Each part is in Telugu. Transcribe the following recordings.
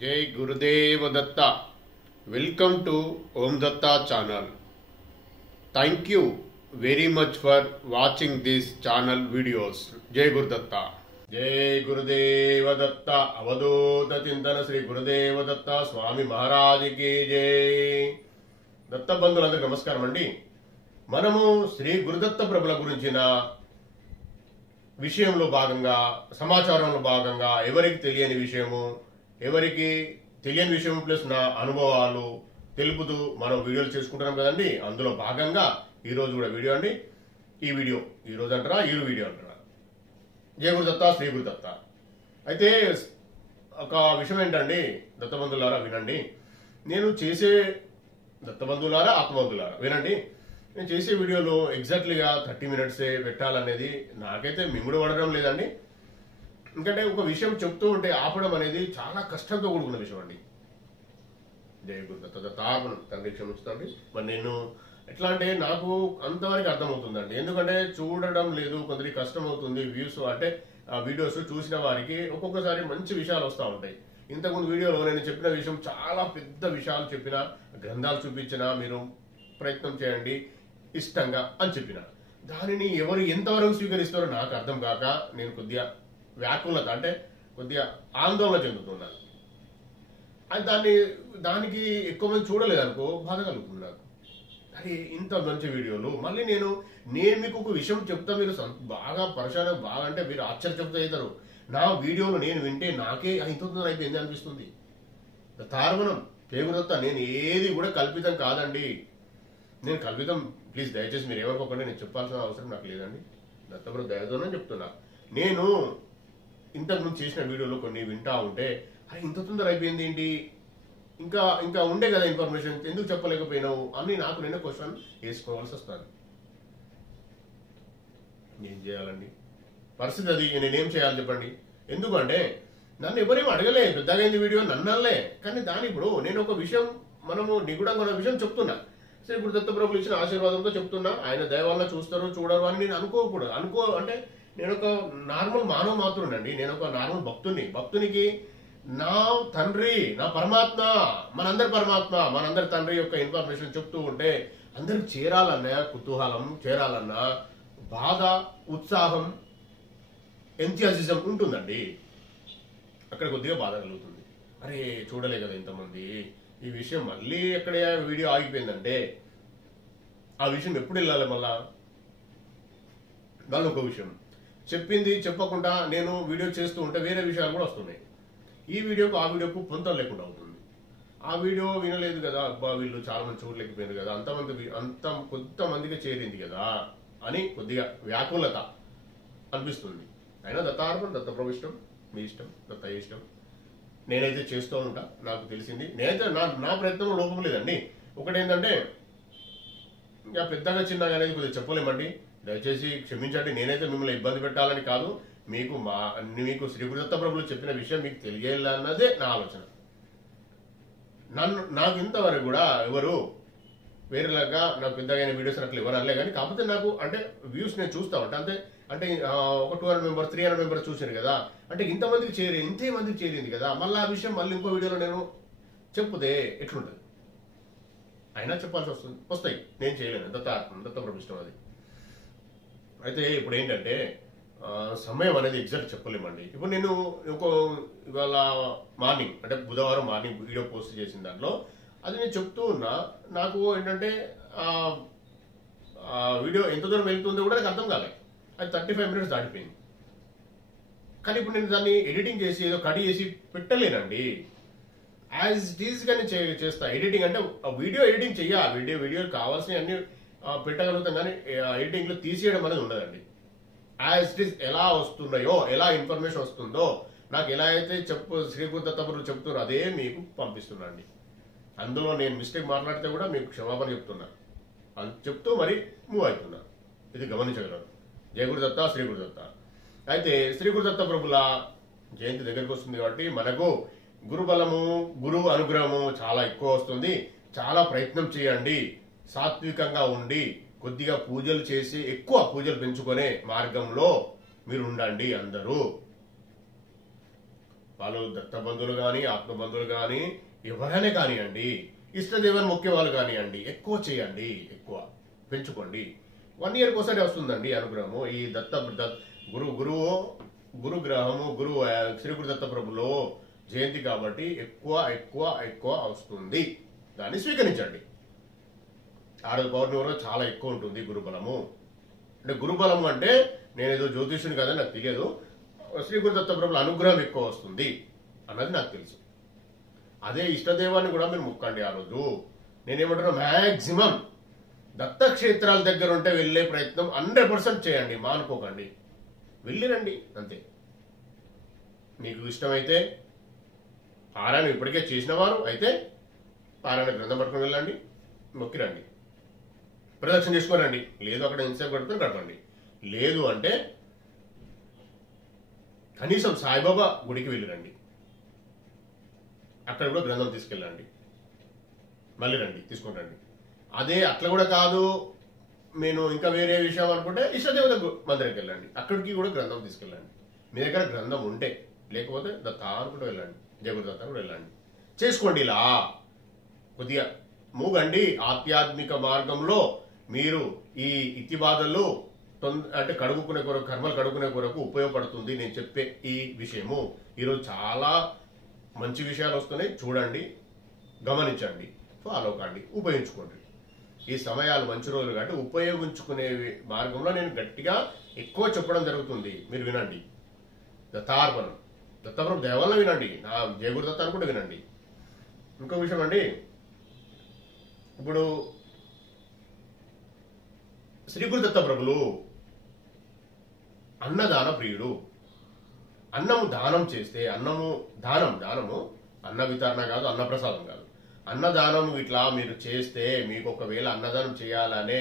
जय गुरुदेव Dutta. Welcome to Om Datta channel. Thank you very much for watching this channel videos. जय गुरुदत्ता. जय गुरुदेव दत्ता. अवधूत चिंतन श्री गुरुदेव दत्ता स्वामी महाराज की जय. దత్త బంధువులందరికీ నమస్కారం అండి. మనము శ్రీ గురుదత్త ప్రభుల గురించిన విషయంలో భాగంగా, సమాచారంలో భాగంగా ఎవరికి తెలియని విషయము, ఎవరికి తెలియని విషయం ప్లస్ నా అనుభవాలు తెలుపుతూ మనం వీడియోలు చేసుకుంటున్నాం కదండి. అందులో భాగంగా ఈ రోజు కూడా వీడియో అండి. ఈ రోజు అంటారా, ఈ వీడియో అంటారా, జయ గురుదత్త, శ్రీ గురుదత్త. అయితే ఒక విషయం ఏంటండి దత్తబంధులారా, వినండి. నేను చేసే దత్తబంధులారా, ఆత్మబంధులారా వినండి. నేను చేసే వీడియోలో ఎగ్జాక్ట్లీగా 30 minutes పెట్టాలనేది నాకైతే మింగుడు పడడం లేదండి. ఎందుకంటే ఒక విషయం చెప్తూ ఉంటే ఆపడం అనేది చాలా కష్టంతో కూడుకున్న విషయం అండి. జయ గురుదత్త తండ్రి క్షమించుతండి. మరి నేను ఎట్లా అంటే నాకు అంతవరకు అర్థమవుతుందండి. ఎందుకంటే చూడడం లేదు, కొందరికి కష్టం అవుతుంది. వ్యూస్ అంటే ఆ వీడియోస్ చూసిన వారికి ఒక్కొక్కసారి మంచి విషయాలు వస్తూ ఉంటాయి. ఇంతకుముందు వీడియోలో నేను చెప్పిన విషయం చాలా పెద్ద విషయాలు చెప్పిన, గ్రంథాలు చూపించిన, మీరు ప్రయత్నం చేయండి ఇష్టంగా అని చెప్పిన దానిని ఎవరు ఎంతవరకు స్వీకరిస్తారో నాకు అర్థం కాక నేను కొద్దిగా వ్యాకులత అంటే కొద్దిగా ఆందోళన చెందుతున్నాను. దానికి ఎక్కువ మంది చూడలేదనుకో బాధ కలుగుతుంది నాకు. అరే ఇంత మంచి వీడియోలు మళ్ళీ నేను మీకు ఒక విషయం చెప్తా, మీరు బాగా పరిశాన బాగా అంటే మీరు ఆశ్చర్యచకితులు అవుతారు. నా వీడియోలు నేను వింటే నాకే ఇంత అయిపోయింది అనిపిస్తుంది. తార్వణం పేగుదత్త, నేను ఏది కూడా కల్పితం కాదండి. నేను కల్పితం ప్లీజ్ దయచేసి మీరు ఏమనుకోకండి, నేను చెప్పాల్సిన అవసరం నాకు లేదండి. దత్తప్రభు దయతోనే చెప్తున్నా. నేను ఇంతకుముందు చేసిన వీడియోలో కొన్ని వింటా ఉంటే అరే ఇంత తొందర అయిపోయింది ఏంటి, ఇంకా ఇంకా ఉండే కదా ఇన్ఫర్మేషన్, ఎందుకు చెప్పలేకపోయినావు అని నాకు నేను క్వశ్చన్ వేసుకోవాల్సి వస్తుంది. ఏం చేయాలండి పరిస్థితి అది, నేనేం చేయాలి చెప్పండి. ఎందుకంటే నన్ను ఎవరేమో అడగలే, పెద్దగా అయింది వీడియో నన్నలే. కానీ దాని ఇప్పుడు నేను ఒక విషయం మనము నిగూఢంగా ఉన్న విషయం చెప్తున్నా, శ్రీ గురుదత్త ప్రభులు ఇచ్చిన ఆశీర్వాదంతో చెప్తున్నా. ఆయన దయ వల్ల చూస్తారు చూడరు అని నేను అనుకో అంటే నేను ఒక నార్మల్ మానవ మాత్రునండి. నేను ఒక నార్మల్ భక్తునికి నా తండ్రి, నా పరమాత్మ, మనందరి పరమాత్మ, మనందరి తండ్రి యొక్క ఇన్ఫర్మేషన్ చెప్తూ ఉంటే అందరికి చేరాలన్న కుతూహలం, చేరాలన్న బాధ, ఉత్సాహం, ఎంథియాసిజం ఉంటుందండి. అక్కడ కొద్దిగా బాధ కలుగుతుంది. అరే చూడలే కదా ఇంతమంది, ఈ విషయం మళ్ళీ ఎక్కడ వీడియో ఆగిపోయిందంటే ఆ విషయం ఎప్పుడు వెళ్ళాలి మళ్ళా. వాళ్ళు ఒక విషయం చెప్పింది చెప్పకుండా నేను వీడియో చేస్తూ ఉంటే వేరే విషయాలు కూడా వస్తున్నాయి. ఈ వీడియోకు ఆ వీడియోకు పొంతం లేకుండా అవుతుంది. ఆ వీడియో వినలేదు కదా, అబ్బా వీళ్ళు చాలా మంది చూడలేకపోయింది కదా, కొంతమందికి చేరింది కదా అని కొద్దిగా వ్యాకులత అనిపిస్తుంది. అయినా దత్తార్పణ, దత్తప్రభు ఇష్టం, మీ ఇష్టం, దత్త ఇష్టం. నేనైతే చేస్తూ ఉంటా, నాకు తెలిసింది. నేనైతే నా ప్రయత్నంలో లోపం లేదండి. ఒకటేంటంటే ఇంకా పెద్దగా చిన్నగా అనేది కొద్దిగా చెప్పలేమండి, దయచేసి క్షమించండి. నేనైతే మిమ్మల్ని ఇబ్బంది పెట్టాలని కాదు, మీకు శ్రీ గురుదత్త ప్రభులు చెప్పిన విషయం మీకు తెలియాలన్నదే నా ఆలోచన. నాకు ఇంతవరకు కూడా ఎవరు వేరేలాగా నాకు పెద్దగా వీడియోస్ అట్లా ఎవరు అనలే. కానీ కాకపోతే నాకు అంటే వ్యూస్ నేను చూస్తా ఉంటా అంతే. అంటే ఒక 200 members 300 members చూసాను కదా, అంటే ఇంతే మందికి చేరింది కదా, మళ్ళీ ఆ విషయం మళ్ళీ ఇంకో వీడియోలో నేను చెప్పుదే ఎట్లుంటుంది. అయినా చెప్పాల్సి వస్తాయి, నేను చేయలేను. దత్తప్రభు ఇష్టం అది. అయితే ఇప్పుడు ఏంటంటే సమయం అనేది ఎగ్జాక్ట్ చెప్పలేమండి. ఇప్పుడు నేను ఇవాళ మార్నింగ్ అంటే బుధవారం మార్నింగ్ వీడియో పోస్ట్ చేసిన దాంట్లో అది నేను చెప్తూ ఉన్నా. నాకు ఏంటంటే వీడియో ఎంత దూరం వెళ్తుందో కూడా నాకు అర్థం కాలేదు. అది 35 minutes దాటిపోయింది. కానీ ఇప్పుడు నేను దాన్ని ఎడిటింగ్ చేసి ఏదో కట్ చేసి పెట్టలేనండి. యాజ్ ఇట్ ఈజ్ గా నేను చేస్తా. ఎడిటింగ్ అంటే వీడియో ఎడిటింగ్ చెయ్యాలి, వీడియో కావాల్సినవి అన్ని పెట్టగలుగుతాం, కానీ ఎడిటింగ్ లో తీసేయడం అనేది ఉండదండి. యాజ్ ఇట్ ఈస్ ఎలా వస్తున్నాయో, ఎలా ఇన్ఫర్మేషన్ వస్తుందో, నాకు ఎలా అయితే శ్రీ గురుదత్త ప్రభులు చెప్తున్నారో అదే మీకు పంపిస్తున్నా అండి. అందులో నేను మిస్టేక్ మాట్లాడితే కూడా మీకు క్షమాపణ చెప్తున్నా, చెప్తూ మరి మూవ్ అవుతున్నా. ఇది గమనించగలరు. జయ గురుదత్త, శ్రీ గురుదత్త. అయితే శ్రీ గురుదత్త ప్రభుల జయంతి దగ్గరికి వస్తుంది కాబట్టి మనకు గురుబలము, గురువు అనుగ్రహము చాలా ఎక్కువ వస్తుంది. చాలా ప్రయత్నం చేయండి, సాత్వికంగా ఉండి కొద్దిగా పూజలు చేసి ఎక్కువ పూజలు పెంచుకునే మార్గంలో మీరు ఉండండి. అందరూ వాళ్ళు దత్తబంధువులు కానీ ఆత్మబంధువులు కానీ ఎవరైనా కానివ్వండి, ఇష్టదేవుని మొక్కే వాళ్ళు కానివ్వండి, ఎక్కువ చేయండి, ఎక్కువ పెంచుకోండి. 1 year ఒకసారి వస్తుందండి అనుగ్రహము. ఈ గురుగ్రహము శ్రీ గురు దత్త ప్రభులో జయంతి కాబట్టి ఎక్కువ ఎక్కువ ఎక్కువ వస్తుంది. దాన్ని స్వీకరించండి. ఆ రోజు పౌర్ణమి చాలా ఎక్కువ ఉంటుంది గురుబలము. అంటే గురుబలము అంటే నేనేదో జ్యోతిష్యుని కాదని నాకు తెలియదు. శ్రీ గురు దత్త ప్రభుల అనుగ్రహం ఎక్కువ వస్తుంది అన్నది నాకు తెలుసు. అదే ఇష్టదేవాన్ని కూడా మీరు మొక్కండి ఆ రోజు. నేనేమంటున్నా, మ్యాక్సిమం దత్తక్షేత్రాల దగ్గర ఉంటే వెళ్ళే ప్రయత్నం 100% చేయండి, మానుకోకండి. వెళ్ళిరండి అంతే. మీకు ఇష్టమైతే పారాయణం ఇప్పటికే చేసిన వారు అయితే పారాయణ గ్రంథం పట్టుకుని వెళ్ళండి, మొక్కిరండి, ప్రదక్షిణ చేసుకోరండి. లేదు అక్కడ ఇన్సేపు గడుపుకొని గడపండి. లేదు అంటే కనీసం సాయిబాబా గుడికి వెళ్ళిరండి, అక్కడ కూడా గ్రంథం తీసుకెళ్ళండి, మళ్ళీ రండి తీసుకుని రండి. అదే అట్లా కూడా కాదు, నేను ఇంకా వేరే విషయం అనుకుంటే ఇష్టదేవత మందిరంకి వెళ్ళండి, అక్కడికి కూడా గ్రంథం తీసుకెళ్ళండి. మీ దగ్గర గ్రంథం ఉంటే, లేకపోతే దత్తాను కూడా వెళ్ళండి, జయగురుదత్త కూడా వెళ్ళండి, చేసుకోండి. ఇలా కొద్దిగా మూగండి. ఆధ్యాత్మిక మార్గంలో మీరు ఈ ఇతిబాధలు అంటే కడుగుకునే కొరకు, కర్మలు కడుగుకునే కొరకు ఉపయోగపడుతుంది నేను చెప్పే ఈ విషయము. ఈరోజు చాలా మంచి విషయాలు వస్తున్నాయి, చూడండి, గమనించండి, ఫాలో కండి, ఉపయోగించుకోండి. ఈ సమయాలు మంచి రోజులు కాబట్టి ఉపయోగించుకునే మార్గంలో నేను గట్టిగా ఎక్కువ చెప్పడం జరుగుతుంది. మీరు వినండి. దత్తార్పణం, దత్తపురం దేవాలయం వినండి, నా జయగురుదత్తాన్ని కూడా వినండి. ఇంకో విషయం అండి, ఇప్పుడు శ్రీ గురుదత్త ప్రభులు అన్నదాన ప్రియుడు. అన్నము దానం చేస్తే, దానము అన్న వితరణ కాదు, అన్నప్రసాదం కాదు, అన్నదానం ఇట్లా మీరు చేస్తే, మీకు ఒకవేళ అన్నదానం చేయాలనే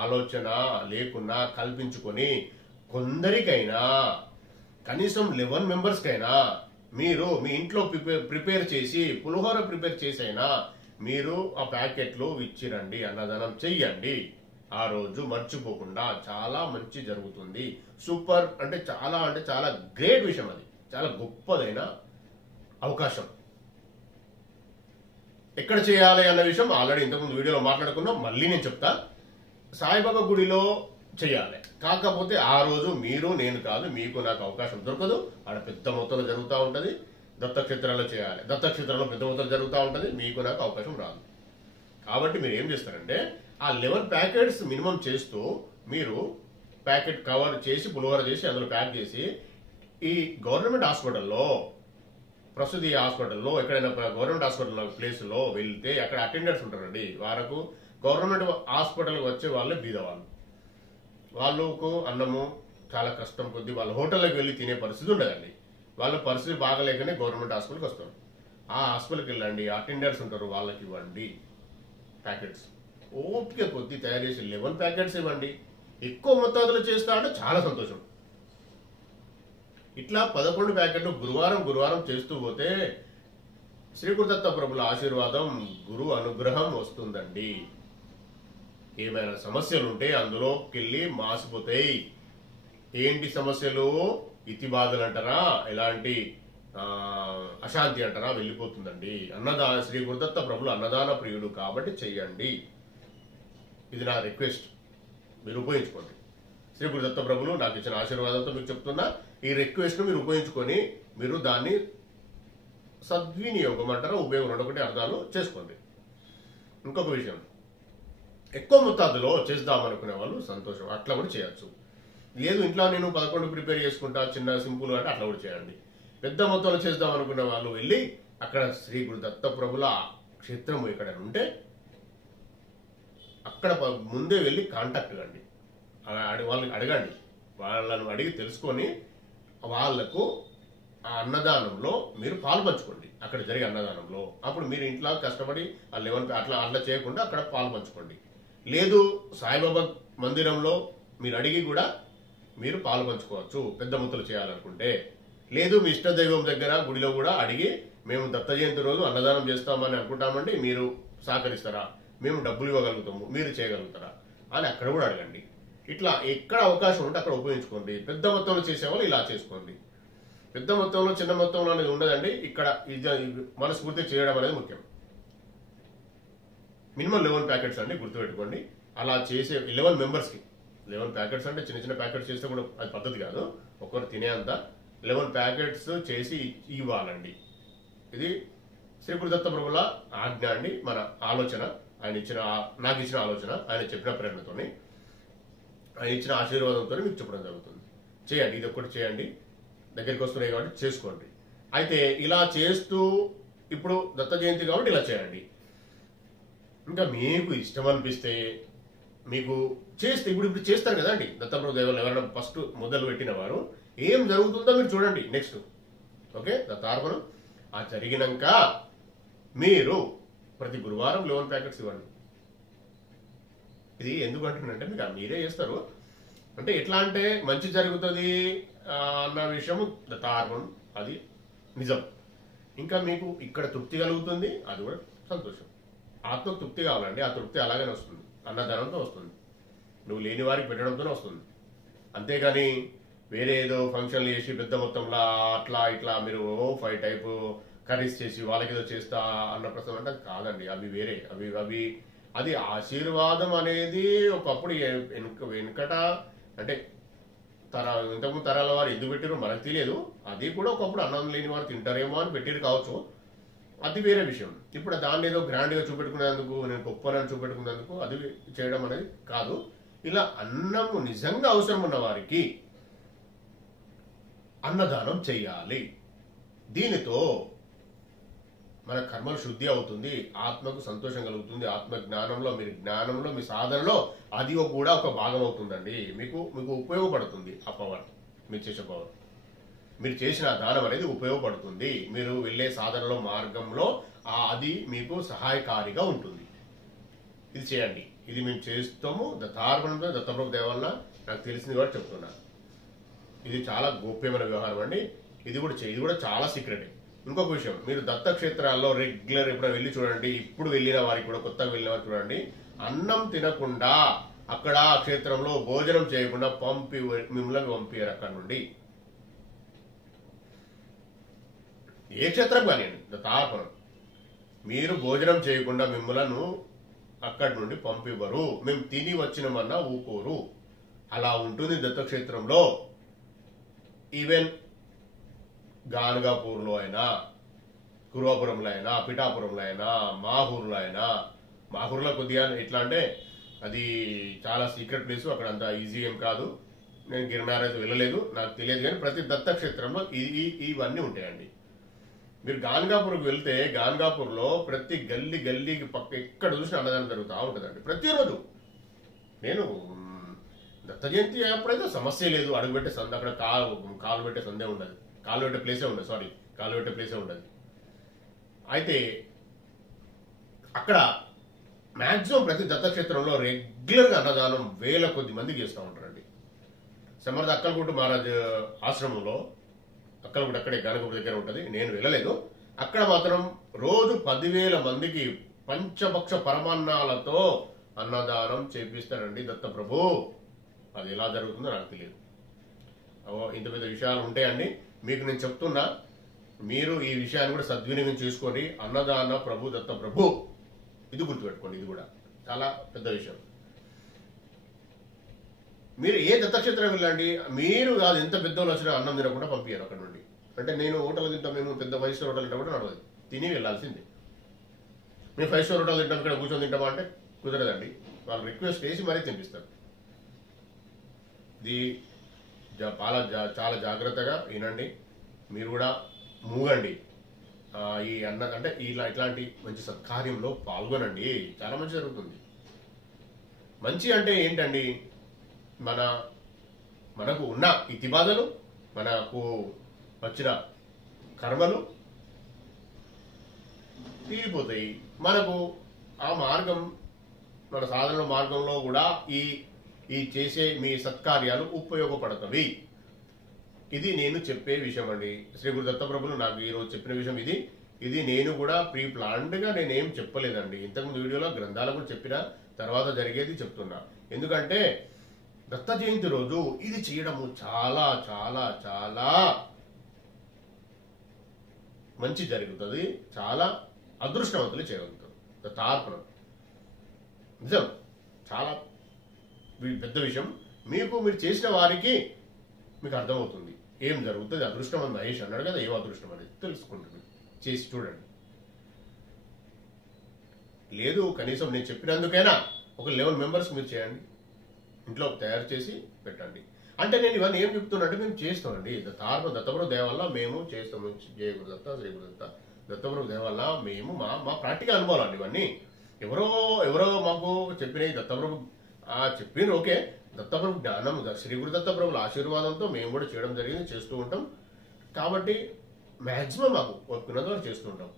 ఆలోచన లేకున్నా కల్పించుకొని కొందరికైనా, కనీసం 11 మెంబర్స్కైనా మీరు మీ ఇంట్లో ప్రిపేర్ చేసి, పులిహోర ప్రిపేర్ చేసైనా మీరు ఆ ప్యాకెట్లు ఇచ్చిరండి, అన్నదానం చెయ్యండి. ఆ రోజు మర్చిపోకుండా చాలా మంచి జరుగుతుంది. సూపర్ అంటే చాలా గ్రేట్ విషయం. అది చాలా గొప్పదైన అవకాశం. ఎక్కడ చేయాలి అన్న విషయం ఆల్రెడీ ఇంతకుముందు వీడియోలో మాట్లాడుకున్నాం, మళ్ళీ నేను చెప్తా. సాయిబాబా గుడిలో చేయాలి. కాకపోతే ఆ రోజు మీరు నేను కాదు, మీకు నాకు అవకాశం దొరకదు. ఆడ పెద్ద మొత్తంలో జరుగుతూ ఉంటుంది. దత్తక్షేత్రాల్లో చేయాలి, దత్తక్షేత్రాల్లో పెద్ద మొత్తంలో జరుగుతూ ఉంటుంది, మీకు నాకు అవకాశం రాదు. కాబట్టి మీరు ఏం చేస్తారంటే, ఆ 11 ప్యాకెట్స్ మినిమం చేస్తూ మీరు ప్యాకెట్ కవర్ చేసి, పులిహోర చేసి, అందులో ప్యాక్ చేసి, ఈ గవర్నమెంట్ హాస్పిటల్లో, ప్రసూతి హాస్పిటల్లో, ఎక్కడైనా గవర్నమెంట్ హాస్పిటల్ ప్లేస్లో వెళ్తే అక్కడ అటెండర్స్ ఉంటారండి. వారకు గవర్నమెంట్ హాస్పిటల్కి వచ్చే వాళ్ళే బీదవాళ్ళు. వాళ్ళకు అన్నము చాలా కష్టం కొద్ది, వాళ్ళ హోటల్లోకి వెళ్ళి తినే పరిస్థితి ఉండదండి. వాళ్ళ పరిస్థితి బాగలేకనే గవర్నమెంట్ హాస్పిటల్కి వస్తారు. ఆ హాస్పిటల్కి వెళ్ళండి, అటెండర్స్ ఉంటారు, వాళ్ళకి ఇవ్వండి ప్యాకెట్స్. ఓపిక కొద్ది తయారు చేసి 11 ప్యాకెట్స్ ఇవ్వండి. ఎక్కువ మొత్తాదులో చేస్తా అంటే చాలా సంతోషం. ఇట్లా 11 ప్యాకెట్లు గురువారం చేస్తూ పోతే శ్రీ గురుదత్త ప్రభుల ఆశీర్వాదం, గురు అనుగ్రహం వస్తుందండి. ఏమైనా సమస్యలు ఉంటే అందులోకి వెళ్ళి మాసిపోతాయి. ఏంటి సమస్యలు? ఇతి బాధలు అంటారా, ఎలాంటి అశాంతి అంటారా, వెళ్ళిపోతుందండి. శ్రీ గురుదత్త ప్రభులు అన్నదాన ప్రియుడు కాబట్టి చెయ్యండి. ఇది నా రిక్వెస్ట్, మీరు ఉపయోగించుకోండి. శ్రీ గురుదత్త ప్రభులు నాకు ఇచ్చిన ఆశీర్వాదంతో మీకు చెప్తున్నా, ఈ రిక్వెస్ట్ మీరు ఉపయోగించుకొని మీరు దాన్ని సద్వినియోగం అంటారా, ఉపయోగం 2 అర్థాలు చేసుకోండి. ఇంకొక విషయం, ఎక్కువ మొత్తాదులో చేద్దామనుకునే వాళ్ళు సంతోషం, అట్లా కూడా చేయొచ్చు. లేదు ఇంట్లో నేను 11 ప్రిపేర్ చేసుకుంటా, చిన్న సింపుల్ అంటే అట్లా కూడా చేయండి. పెద్ద మొత్తంలో చేద్దాం అనుకునే వాళ్ళు వెళ్ళి అక్కడ శ్రీ గురుదత్త ప్రభుల క్షేత్రం ఇక్కడ ఉంటే అక్కడ ముందే వెళ్ళి కాంటాక్ట్ కండి, వాళ్ళని అడగండి. వాళ్ళను అడిగి తెలుసుకొని వాళ్లకు ఆ అన్నదానంలో మీరు పాల్పంచుకోండి. అక్కడ జరిగే అన్నదానంలో అప్పుడు మీరు ఇంట్లో కష్టపడి ఆ 11 అట్లా చేయకుండా అక్కడ పాల్పంచుకోండి. లేదు సాయిబాబా మందిరంలో మీరు అడిగి కూడా మీరు పాల్పంచుకోవచ్చు పెద్ద మొత్తంలో చేయాలనుకుంటే. లేదు మీ ఇష్ట దైవం దగ్గర గుడిలో కూడా అడిగి, మేము దత్త జయంతి రోజు అన్నదానం చేస్తామని అనుకుంటామండి, మీరు సహకరిస్తారా, మేము డబ్బులు ఇవ్వగలుగుతాము, మీరు చేయగలుగుతారా అని అక్కడ కూడా అడగండి. ఇట్లా ఎక్కడ అవకాశం ఉంటే అక్కడ ఉపయోగించుకోండి. పెద్ద మొత్తంలో చేసేవాళ్ళు ఇలా చేసుకోండి. పెద్ద మొత్తంలో చిన్న మొత్తంలో అనేది ఉండదండి. ఇక్కడ మనస్ఫూర్తి చేయడం అనేది ముఖ్యం. మినిమం 11 ప్యాకెట్స్ అండి, గుర్తుపెట్టుకోండి. అలా చేసే 11 మెంబర్స్కి 11 ప్యాకెట్స్ అంటే చిన్న చిన్న ప్యాకెట్స్ చేస్తే కూడా అది పద్ధతి కాదు. ఒకరు తినేంత 11 ప్యాకెట్స్ చేసి ఇవ్వాలండి. ఇది శ్రీ గురుదత్త ప్రభుల ఆజ్ఞ అండి, మన ఆలోచన. నాకు ఇచ్చిన ఆలోచన, ఆయన చెప్పిన ప్రేరణతో, ఆయన ఇచ్చిన ఆశీర్వాదంతో మీకు చెప్పడం జరుగుతుంది. చేయండి, ఇది ఒక్కటి చేయండి. దగ్గరికి వస్తున్నాయి కాబట్టి చేసుకోండి. అయితే ఇలా చేస్తూ ఇప్పుడు దత్త జయంతి కాబట్టి ఇలా చేయండి. ఇంకా మీకు ఇష్టం అనిపిస్తే మీకు చేస్తే ఇప్పుడు చేస్తారు కదండి దత్తప్రభు దేవాలయం ఎవరైనా ఫస్ట్ మొదలు పెట్టిన వారు ఏం జరుగుతుందో మీరు చూడండి. నెక్స్ట్ ఓకే, దత్తార్పణం ఆ జరిగినాక మీరు ప్రతి గురువారం 11 ప్యాకెట్స్ ఇవ్వండి. ఇది ఎందుకు అంటున్నానంటే మీరు మీరే చేస్తారు అంటే ఎట్లా అంటే మంచి జరుగుతుంది అన్న విషయము దత్తార్పణం, అది నిజం. ఇంకా మీకు ఇక్కడ తృప్తి కలుగుతుంది, అది కూడా సంతోషం. ఆత్మకు తృప్తి కావాలండి, ఆ తృప్తి అలాగనే వస్తుంది, అన్నదానంతో వస్తుంది, నువ్వు లేని వారికి పెట్టడంతోనే వస్తుంది. అంతేగాని వేరే ఏదో ఫంక్షన్లు చేసి పెద్ద మొత్తంలో అట్లా ఇట్లా మీరు 5 టైపు కర్రీస్ చేసి వాళ్ళకి ఏదో చేస్తా అన్న ప్రశ్న అంటే అది కాదండి. అవి వేరే, అవి అది ఆశీర్వాదం అనేది ఒకప్పుడు వెనుకట అంటే ఇంతకుముందు తరాల వారు ఎందుకు పెట్టారో మనకు తెలియదు. అది కూడా ఒకప్పుడు అన్నం లేని వారు తింటారేమో అని పెట్టారు కావచ్చు, అది వేరే విషయం. ఇప్పుడు దాన్ని ఏదో గ్రాండ్గా చూపెట్టుకునేందుకు, నేను గొప్పనని చూపెట్టుకునేందుకు అది చేయడం అనేది కాదు. ఇలా అన్నము నిజంగా అవసరం ఉన్న వారికి అన్నదానం చెయ్యాలి. దీనితో మన కర్మలు శుద్ధి అవుతుంది, ఆత్మకు సంతోషం కలుగుతుంది, ఆత్మ జ్ఞానంలో మీ సాధనలో అది కూడా ఒక భాగం అవుతుందండి. మీకు ఉపయోగపడుతుంది ఆ పవర్, మీరు చేసే పవర్, మీరు చేసిన దానం అనేది ఉపయోగపడుతుంది. మీరు వెళ్ళే సాధనలో మార్గంలో అది మీకు సహాయకారిగా ఉంటుంది. ఇది చేయండి. ఇది మేము చేస్తాము దత్తార్పణంతో, దత్తప్రభు దేవల్ల నాకు తెలిసింది కూడా చెప్తున్నా. ఇది చాలా గోప్యమైన వ్యవహారం అండి. ఇది కూడా చాలా సీక్రెట్. ఇంకొక విషయం, మీరు దత్తక్షేత్రాల్లో రెగ్యులర్ ఎప్పుడైనా వెళ్ళి చూడండి, ఇప్పుడు వెళ్ళిన వారికి కూడా, కొత్తగా వెళ్ళిన వారికి చూడండి, అన్నం తినకుండా అక్కడ ఆ క్షేత్రంలో భోజనం చేయకుండా మిమ్మల్ని పంపియారు అక్కడ నుండి. ఏ క్షేత్రం కానివ్వండి, దత్తార్పణం, మీరు భోజనం చేయకుండా మిమ్మలను అక్కడి నుండి పంపివ్వరు. మేము తిని వచ్చినమన్నా ఊకోరు. అలా ఉంటుంది దత్తక్షేత్రంలో. ఈవెన్ గానగాపూర్లో అయినా, కురువాపురంలో అయినా, పిఠాపురంలో అయినా, మాహూర్లో అయినా. మాహూర్లో కొద్దిగా ఎట్లా అంటే అది చాలా సీక్రెట్ ప్లేస్, అక్కడ అంత ఈజీ ఏం కాదు. నేను గిరినార్ అయితే వెళ్ళలేదు, నాకు తెలియదు. కానీ ప్రతి దత్తక్షేత్రంలో ఇవన్నీ ఉంటాయండి. మీరు గాన్గాపూర్కి వెళ్తే గాన్గాపూర్లో ప్రతి గల్లీకి పక్క ఎక్కడ చూసినా అన్నదానం జరుగుతూ ఉంటుందండి ప్రతిరోజు. నేను దత్త జయంతి అప్పుడైతే సమస్య లేదు, అడుగుపెట్టే సంద అక్కడ కాలు పెట్టే సందే ఉండదు, కాలు పెట్టే ప్లేసే ఉండదు. అయితే అక్కడ మాక్సిమం ప్రతి దత్తక్షేత్రంలో రెగ్యులర్గా అన్నదానం వేల కొద్ది మందికి చేస్తూ ఉంటారండి. సమర్థ అక్కలగుట్టు మహారాజ్ ఆశ్రమంలో, అక్కలగుట్టు అక్కడే గానగుడి దగ్గర ఉంటుంది, నేను వెళ్ళలేదు. అక్కడ మాత్రం రోజు 10,000 మందికి పంచభక్ష పరమాన్నాలతో అన్నదానం చేపిస్తారండి దత్తప్రభు. అది ఎలా జరుగుతుందో నాకు తెలియదు. ఇంత పెద్ద విషయాలు ఉంటాయండి. మీకు నేను చెప్తున్నా, మీరు ఈ విషయాన్ని కూడా సద్వినియోగం చేసుకొని అన్నదాన ప్రభు దత్త ప్రభు, ఇది గుర్తుపెట్టుకోండి. ఇది కూడా చాలా పెద్ద విషయం. మీరు ఏ దత్తక్షేత్రం వెళ్ళండి, మీరు కాదు ఎంత పెద్దోళ్ళు వచ్చినా అన్నం తినకుండా పంపించారు అక్కడ నుండి. అంటే నేను హోటల్ తింటాం, మేము పెద్ద 5 స్టార్ హోటల్ తింటాం కూడా నడవదు, తిని వెళ్ళాల్సిందే. మేము 5 స్టార్ హోటల్ తింటాం, ఇక్కడ కూర్చొని తింటామా అంటే కుదరదండి. వాళ్ళు రిక్వెస్ట్ చేసి మరీ తినిపిస్తారు. ఇది చాలా జాగ్రత్తగా వినండి. మీరు కూడా మూగండి. ఈ అంటే ఇట్లాంటి మంచి సత్కార్యంలో పాల్గొనండి, చాలా మంచి జరుగుతుంది. మంచి అంటే ఏంటండి, మనకు ఉన్న ఇతి బాధలు, మనకు వచ్చిన కర్మలు తీరిపోతాయి. మనకు ఆ మార్గం, మన సాధన మార్గంలో కూడా ఈ చేసే మీ సత్కార్యాలు ఉపయోగపడతవి. ఇది నేను చెప్పే విషయం అండి. శ్రీ గురు దత్తప్రభులు నాకు ఈరోజు చెప్పిన విషయం ఇది నేను కూడా ప్రీ ప్లాన్డ్గా నేనేం చెప్పలేదండి. ఇంతకుముందు వీడియోలో గ్రంథాలు కూడా చెప్పిన తర్వాత జరిగేది చెప్తున్నా. ఎందుకంటే దత్త జయంతి రోజు ఇది చేయడము చాలా చాలా చాలా మంచి జరుగుతుంది, చాలా అదృష్టవంతులు చేయగలుగుతారు. తార్పణం నిజం, చాలా పెద్ద విషయం. మీరు చేసిన వారికి మీకు అర్థమవుతుంది ఏం జరుగుతుంది. అదృష్టం అని మహేష్ అన్నాడు కదా, ఏం అదృష్టం అనేది తెలుసుకుంటుంది, చేసి చూడండి. లేదు కనీసం నేను చెప్పినందుకైనా ఒక 11 మెంబర్స్ మీరు చేయండి, ఇంట్లో తయారు చేసి పెట్టండి. అంటే నేను ఇవన్నీ ఏం చెప్తున్నట్టు మేము చేస్తామండి. దత్తప్రభు దయ వల్ల మేము చేస్తాము. జయ గురుదత్త, శ్రీ గురుదత్త, దత్తప్రభు దయ వల్ల మేము మా ప్రాక్టికల్ అనుభవాలు అండి ఇవన్నీ. ఎవరో మాకు చెప్పినవి దత్తప్రభు చెప్పిండ్రు, ఓకే. దత్తప్రభు జ్ఞానం, శ్రీ గురుదత్త ప్రభుల ఆశీర్వాదంతో మేము కూడా చేయడం జరిగింది, చేస్తూ ఉంటాం. కాబట్టి మ్యాక్సిమం మాకు ఒప్పుకున్నది వరకు చేస్తూ ఉంటాం.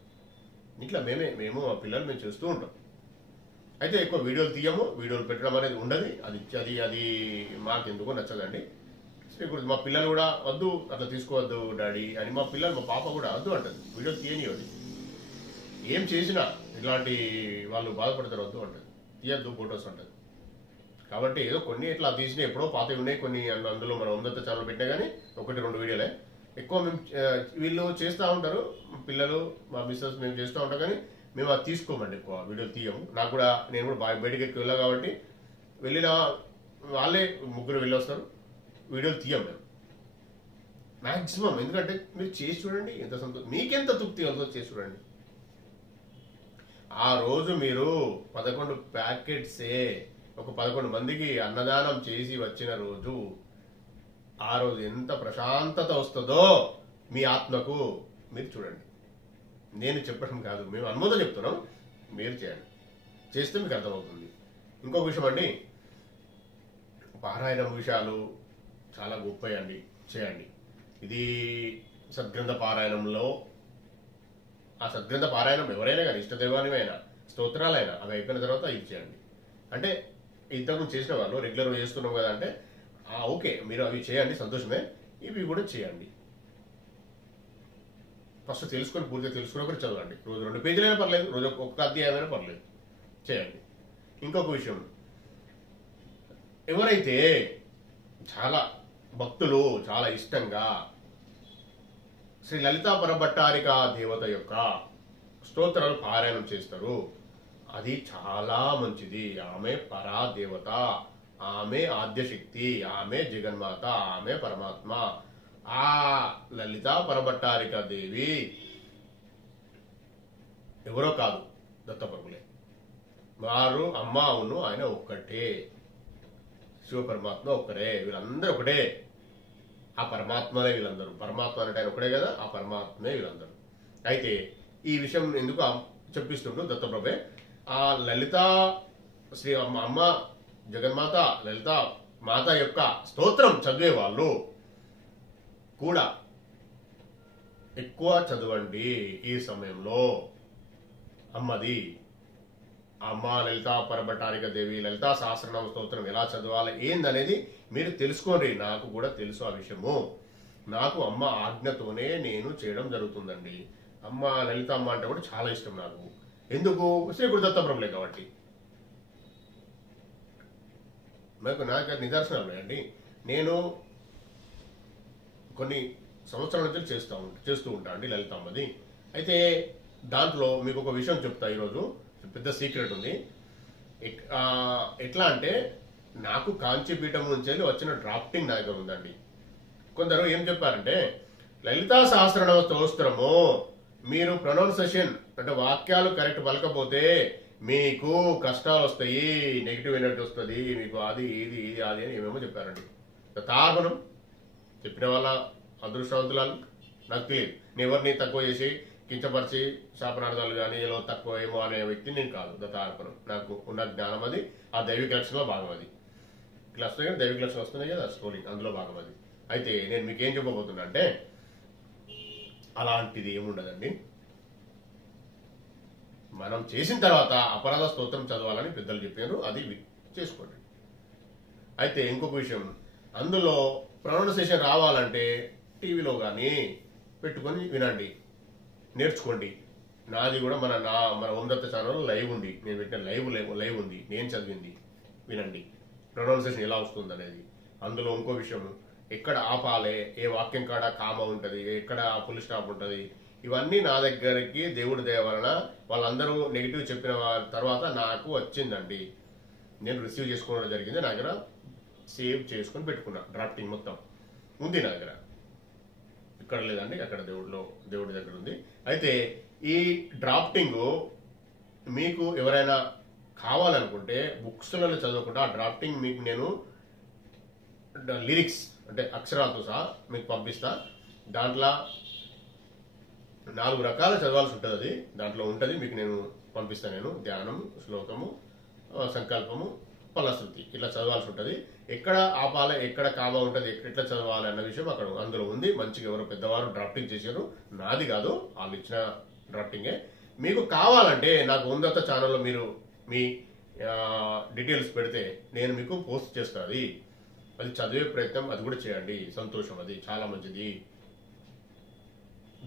ఇట్లా మేము మా పిల్లలు మేము చేస్తూ ఉంటాం. అయితే ఎక్కువ వీడియోలు తీయము, వీడియోలు పెట్టడం అనేది ఉండదు. అది మాకు ఎందుకో నచ్చదండి. ఇప్పుడు మా పిల్లలు కూడా వద్దు, అట్లా తీసుకోవద్దు డాడీ అని మా పాప కూడా వద్దు అంటది. వీడియోలు తీయనివ్వదు, ఏం చేసినా ఇలాంటి వాళ్ళు బాధపడతారు, వద్దు అంటది, తీయద్దు ఫొటోస్ అంటది. కాబట్టి ఏదో కొన్ని ఇట్లా తీసినా ఎప్పుడో పాతవి ఉన్నాయి, కొన్ని అందులో మన ఉన్నత ఛానల్ పెట్టినా కానీ 1-2 వీడియోలే. ఎక్కువ మేము వీళ్ళు చేస్తూ ఉంటారు, పిల్లలు మా మిస్సెస్ మేము చేస్తూ ఉంటాం, కానీ మేము అది తీసుకోమండి, ఎక్కువ వీడియోలు తీయము. నేను కూడా బయటకి ఎక్కువ వెళ్ళాం కాబట్టి వెళ్ళిన వాళ్ళే 3 వెళ్ళొస్తారు, వీడియోలు తీయం మేము మ్యాక్సిమం. ఎందుకంటే మీరు చేసి చూడండి, ఎంత సంతోషం, మీకెంత తృప్తి అవుతుందో చేసి చూడండి. ఆ రోజు మీరు 11 ప్యాకెట్సే ఒక 11 మందికి అన్నదానం చేసి వచ్చిన రోజు, ఆ రోజు ఎంత ప్రశాంతత వస్తుందో మీ ఆత్మకు మీరు చూడండి. నేను చెప్పడం కాదు, మేము అనుమోదం చెప్తున్నాం, మీరు చేయండి, చేస్తే మీకు అర్థమవుతుంది. ఇంకొక విషయం అండి, పారాయణం విషయాలు చాలా గొప్పయండి, చేయండి. ఇది సద్గ్రంథ పారాయణంలో, ఆ సద్గ్రంథ పారాయణం ఎవరైనా కానీ ఇష్టదైవానివైనా స్తోత్రాలైనా అవి అయిపోయిన తర్వాత ఇది చేయండి. అంటే ఇంతకు చేసిన వాళ్ళు రెగ్యులర్గా చేస్తున్నాం కదా అంటే ఓకే, మీరు అవి చేయండి, సంతోషమే. ఇవి కూడా చేయండి. ఫస్ట్ తెలుసుకొని, పూర్తిగా తెలుసుకుని ఒకటి చదవండి. రోజు 2 పేజీలైనా పర్లేదు, రోజు ఒక్క అధ్యాయమైనా పర్లేదు, చేయండి. ఇంకొక విషయం, ఎవరైతే చాలా భక్తులు చాలా ఇష్టంగా శ్రీ లలితా పరభట్టారిక దేవత యొక్క స్తోత్రాలు పారాయణం చేస్తారు, అది చాలా మంచిది. ఆమె పరాదేవత, ఆమె ఆద్యశక్తి, ఆమె జగన్మాత, ఆమె పరమాత్మ. ఆ లలితా పరభట్టారిక దేవి ఎవరో కాదు, దత్తప్రభులే. వారు అమ్మ అవును, ఆయన ఒక్కటే, శివ పరమాత్మ ఒక్కరే, వీళ్ళందరూ ఒకటే. ఆ పరమాత్మనే వీళ్ళందరూ. పరమాత్మ అంటే ఆయన ఒకటే కదా, ఆ పరమాత్మే వీళ్ళందరూ. అయితే ఈ విషయం ఎందుకు చెప్పిస్తుంటూ దత్తప్రభే, ఆ లలితా శ్రీ అమ్మ జగన్మాత లలితా మాత యొక్క స్తోత్రం చదివే వాళ్ళు కూడా ఎక్కువ చదవండి ఈ సమయంలో. అమ్మది అమ్మ లలితా పరభట్టారిక దేవి లలితా సహస్రనామ స్తోత్రం ఎలా చదవాలి ఏందనేది మీరు తెలుసుకోండి. నాకు కూడా తెలుసు ఆ విషయము. నాకు అమ్మ ఆజ్ఞతోనే నేను చేయడం జరుగుతుందండి. అమ్మ లలిత అమ్మ అంటే కూడా చాలా ఇష్టం నాకు. ఎందుకు? శ్రీ గురు దత్తప్రభులే కాబట్టి. నాకు నిదర్శనాలు ఉన్నాయండి. నేను కొన్ని సంవత్సరాల నుంచి చేస్తూ ఉంటా అండి లలితమ్మది. అయితే దాంట్లో మీకు ఒక విషయం చెప్తా ఈరోజు. పెద్ద సీక్రెట్ ఉంది. ఎట్లా అంటే నాకు కాంచీపీఠం నుంచి వచ్చిన డ్రాఫ్టింగ్ నా దగ్గర ఉందండి. కొందరు ఏం చెప్పారంటే లలితా సహస్రనామ స్తోత్రము మీరు ప్రొనౌన్సియేషన్ అంటే వాక్యాలు కరెక్ట్ పలకపోతే మీకు కష్టాలు వస్తాయి, నెగిటివ్ ఎనర్జీ వస్తుంది, మీకు అది ఇది ఇది అది అని ఏమేమో చెప్పారండి. తార్పణం చెప్పిన వాళ్ళ అదృష్టవంతులాలు నాకు తెలియదు. నేను ఎవరిని తక్కువ చేసి కించపరిచి శాపనార్థాలు కానీ ఏదో తక్కువ ఏమో అనే వ్యక్తి నేను కాదు. దత్తార్పణం నాకు ఉన్న జ్ఞానం అది, ఆ దైవిక లక్షణంలో భాగం అది. ఇట్లా వస్తున్నాయి కదా దైవిక లక్షణం వస్తున్నాయి కదా స్క్రోలింగ్, అందులో భాగం అది. అయితే నేను మీకు ఏం చెప్పబోతున్నా అంటే అలాంటిది ఏముండదండి. మనం చేసిన తర్వాత అపరాధ స్తోత్రం చదవాలని పెద్దలు చెప్పారు, అది చేసుకోండి. అయితే ఇంకొక విషయం, అందులో ప్రొనౌన్సియేషన్ రావాలంటే టీవీలో కానీ పెట్టుకొని వినండి, నేర్చుకోండి. నాది కూడా మన ఓం దత్త ఛానల్ లైవ్ ఉంది, నేను పెట్టిన లైవ్ ఉంది, నేను చదివింది వినండి, ప్రొనౌన్సియేషన్ ఎలా వస్తుంది అనేది. అందులో ఇంకో విషయం, ఎక్కడ ఆపాలి, ఏ వాక్యం కాడ కామ ఉంటుంది, ఎక్కడ ఫుల్ స్టాప్ ఉంటుంది, ఇవన్నీ నా దగ్గరికి దేవుడి దయ వలన వాళ్ళందరూ నెగిటివ్ చెప్పిన తర్వాత నాకు వచ్చిందండి. నేను రిసీవ్ చేసుకోవడం జరిగింది. నా దగ్గర సేవ్ చేసుకొని పెట్టుకున్నా. డ్రాఫ్టింగ్ మొత్తం ఉంది నా దగ్గర. ఇక్కడ లేదండి, అక్కడ దేవుడి దగ్గర ఉంది. అయితే ఈ డ్రాఫ్టింగ్ మీకు ఎవరైనా కావాలనుకుంటే బుక్స్లలో చదవకుండా ఆ డ్రాఫ్టింగ్ మీకు నేను లిరిక్స్ అంటే అక్షరాలతో సహా మీకు పంపిస్తా. దాంట్లో 4 రకాల చదవాల్సి ఉంటుంది. అది దాంట్లో ఉంటుంది, మీకు నేను పంపిస్తాను. నేను ధ్యానము, శ్లోకము, సంకల్పము, ఫలశ్రుతి ఇట్లా చదవాల్సి ఉంటుంది. ఎక్కడ ఆపాలి, ఎక్కడ కామా ఉంటుంది, ఎట్లా చదవాలి అన్న విషయం అక్కడ అందులో ఉంది. మంచిగా ఎవరో పెద్దవారు డ్రాఫ్టింగ్ చేశారు, నాది కాదు, వాళ్ళు ఇచ్చిన డ్రాఫ్టింగే. మీకు కావాలంటే నాకు ఉందత్త ఛానల్లో మీరు మీ డీటెయిల్స్ పెడితే నేను మీకు పోస్ట్ చేస్తాను. అది చదివే ప్రయత్నం అది కూడా చేయండి. సంతోషం, అది చాలా మంచిది.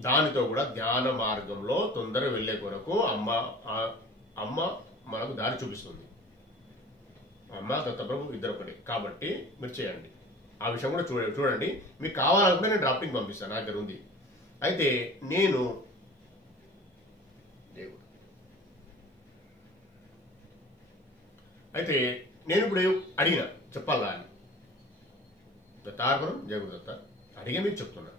దానితో కూడా ధ్యాన మార్గంలో తొందరగా వెళ్లే కొరకు అమ్మ మనకు దారి చూపిస్తుంది. అమ్మ దత్తప్రభు ఇద్దరు ఒకటి కాబట్టి మీరు చేయండి. ఆ విషయం కూడా చూడండి. మీకు కావాలనుకుంటే నేను డ్రాఫ్టింగ్ పంపిస్తాను, నా దగ్గర ఉంది. అయితే నేను ఇప్పుడు అడిగిన చెప్పాలా అని దత్తార్పణం జయగురుదత్త అడిగే మీకు చెప్తున్నా.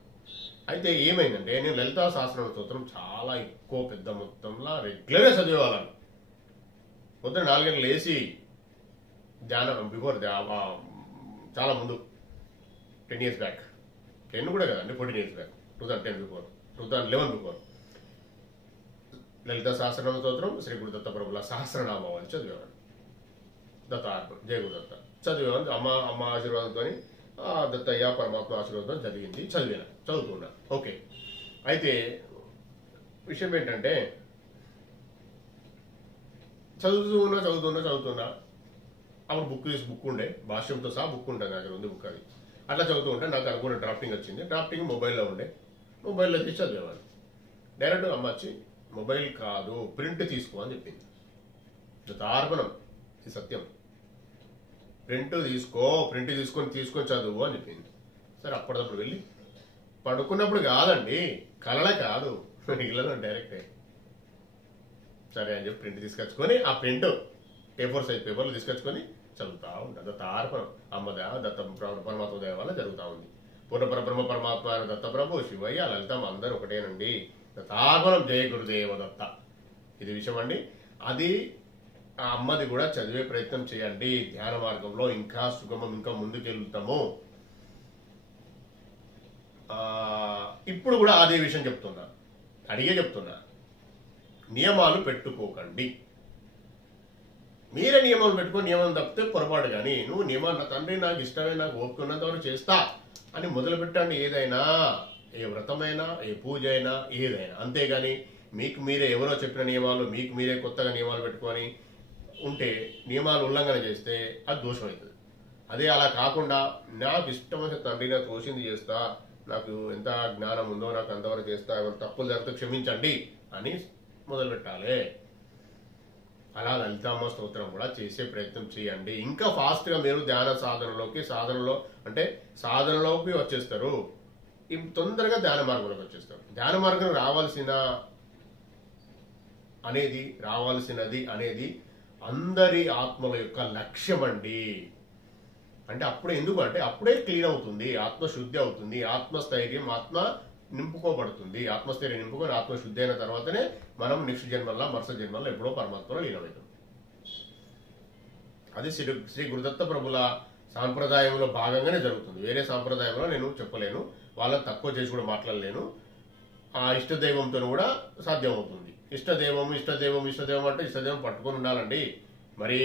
అయితే ఏమైందంటే నేను లలితా సహస్రనామ స్తోత్రం చాలా ఎక్కువ పెద్ద మొత్తంలో రెగ్యులర్గా చదివేవాళ్ళను. పొద్దున 4 గంటలు లేచి ధ్యానం బిఫోర్ చాలా ముందు 10 years బ్యాక్, 10 కూడా కదండి, 14 years బ్యాక్, 2010 బిఫోర్, 2011 బిఫోర్ లలిత సహస్రనామ స్తోత్రం శ్రీ గురుదత్త ప్రభుల సహస్రనామావళి చదివేవాడు. దత్తార్పణ జయ గురుదత్త చదివేవాడు. అమ్మ ఆశీర్వాదంతో దత్తయ్య పరమాత్మ ఆశీర్వాదం జరిగింది. చదువుతున్నా. ఓకే. అయితే విషయం ఏంటంటే చదువుతున్నా అప్పుడు బుక్ ఉండే, భాష్యంతో సహా బుక్ ఉంటుంది, దగ్గర ఉంది బుక్. అది అట్లా చదువుతూ ఉంటే నాకు అనుకున్న డ్రాఫ్టింగ్ వచ్చింది. డ్రాఫ్టింగ్ మొబైల్లో ఉండే, మొబైల్లో తీసి చదివేవాడు. డైరెక్ట్ అమ్మ వచ్చి మొబైల్ కాదు ప్రింట్ తీసుకో అని చెప్పింది. దత్తార్పణం ఇది సత్యం, ప్రింట్ తీసుకొని చదువు అని చెప్పింది. సరే అప్పటిదప్పుడు వెళ్ళి పడుకున్నప్పుడు కాదండి, కలల కాదు, ఇళ్ళలో డైరెక్ట్ సరే అని చెప్పి ప్రింట్ తీసుకొచ్చుకొని ఆ ప్రింట్ A4 సైజ్ పేపర్లు తీసుకొచ్చుకొని చదువుతా ఉంటాను. దత్తార్పణం అమ్మద దత్త పరమాత్మ దయ వల్ల జరుగుతూ ఉంది. పూర్ణపరబ్రహ్మ పరమాత్మ దత్తప్రభు శివయ్య లలితం అందరూ ఒకటేనండి. దత్తార్పణం జయ గురుదేవ దత్త. ఇది విషయం అండి. అది ఆ అమ్మది కూడా చదివే ప్రయత్నం చేయండి. ధ్యాన మార్గంలో ఇంకా సుగమం, ఇంకా ముందుకెళ్తాము. ఇప్పుడు కూడా అదే విషయం చెప్తున్నా. నియమాలు పెట్టుకోకండి. మీరే నియమాలు పెట్టుకొని నియమం తప్పితే పొరపాటు. కానీ నువ్వు నియమాలు నా తండ్రి నాకు ఇష్టమే, నాకు ఓపిక ఉన్నంత వరకు చేస్తా అని మొదలు పెట్టండి. ఏదైనా, ఏ వ్రతమైనా, ఏ పూజ అయినా, ఏదైనా. అంతేగాని మీకు మీరే ఎవరో చెప్పిన నియమాలు మీకు మీరే కొత్తగా నియమాలు పెట్టుకొని ఉంటే, నియమాలు ఉల్లంఘన చేస్తే అది దోషం అవుతుంది. అదే అలా కాకుండా నాకు ఇష్టమైన తండ్రి నాకు తోచింది చేస్తా, నాకు ఎంత జ్ఞానం ఉందో నాకు అంతవరకు చేస్తా, ఎవరు తప్పులు జరిగితే క్షమించండి అని మొదలు పెట్టాలి. అలా లలితామ్మ స్తోత్రం కూడా చేసే ప్రయత్నం చేయండి. ఇంకా ఫాస్ట్గా మీరు ధ్యాన సాధనలోకి వచ్చేస్తారు. తొందరగా ధ్యాన మార్గంలోకి వచ్చేస్తారు. ధ్యాన మార్గం రావాల్సినది అనేది అందరి ఆత్మల యొక్క లక్ష్యం అండి. అంటే అప్పుడే క్లీన్ అవుతుంది, ఆత్మశుద్ధి అవుతుంది, ఆత్మస్థైర్యం, ఆత్మ నింపుకోబడుతుంది. ఆత్మస్థైర్యం నింపుకొని ఆత్మశుద్ధి అయిన తర్వాతనే మనం నెక్స్ట్ జన్మల్లో మరుసటి జన్మల్లో ఎప్పుడో పరమాత్మలో లీనమవుతాం. అది శ్రీ గురుదత్త ప్రభుల సాంప్రదాయంలో భాగంగానే జరుగుతుంది. వేరే సాంప్రదాయంలో నేను చెప్పలేను, వాళ్ళని తక్కువ చేసి కూడా మాట్లాడలేను. ఆ ఇష్టదైవంతో కూడా సాధ్యమవుతుంది. ఇష్టదైవం అంటే ఇష్టదైవం పట్టుకొని ఉండాలండి. మరి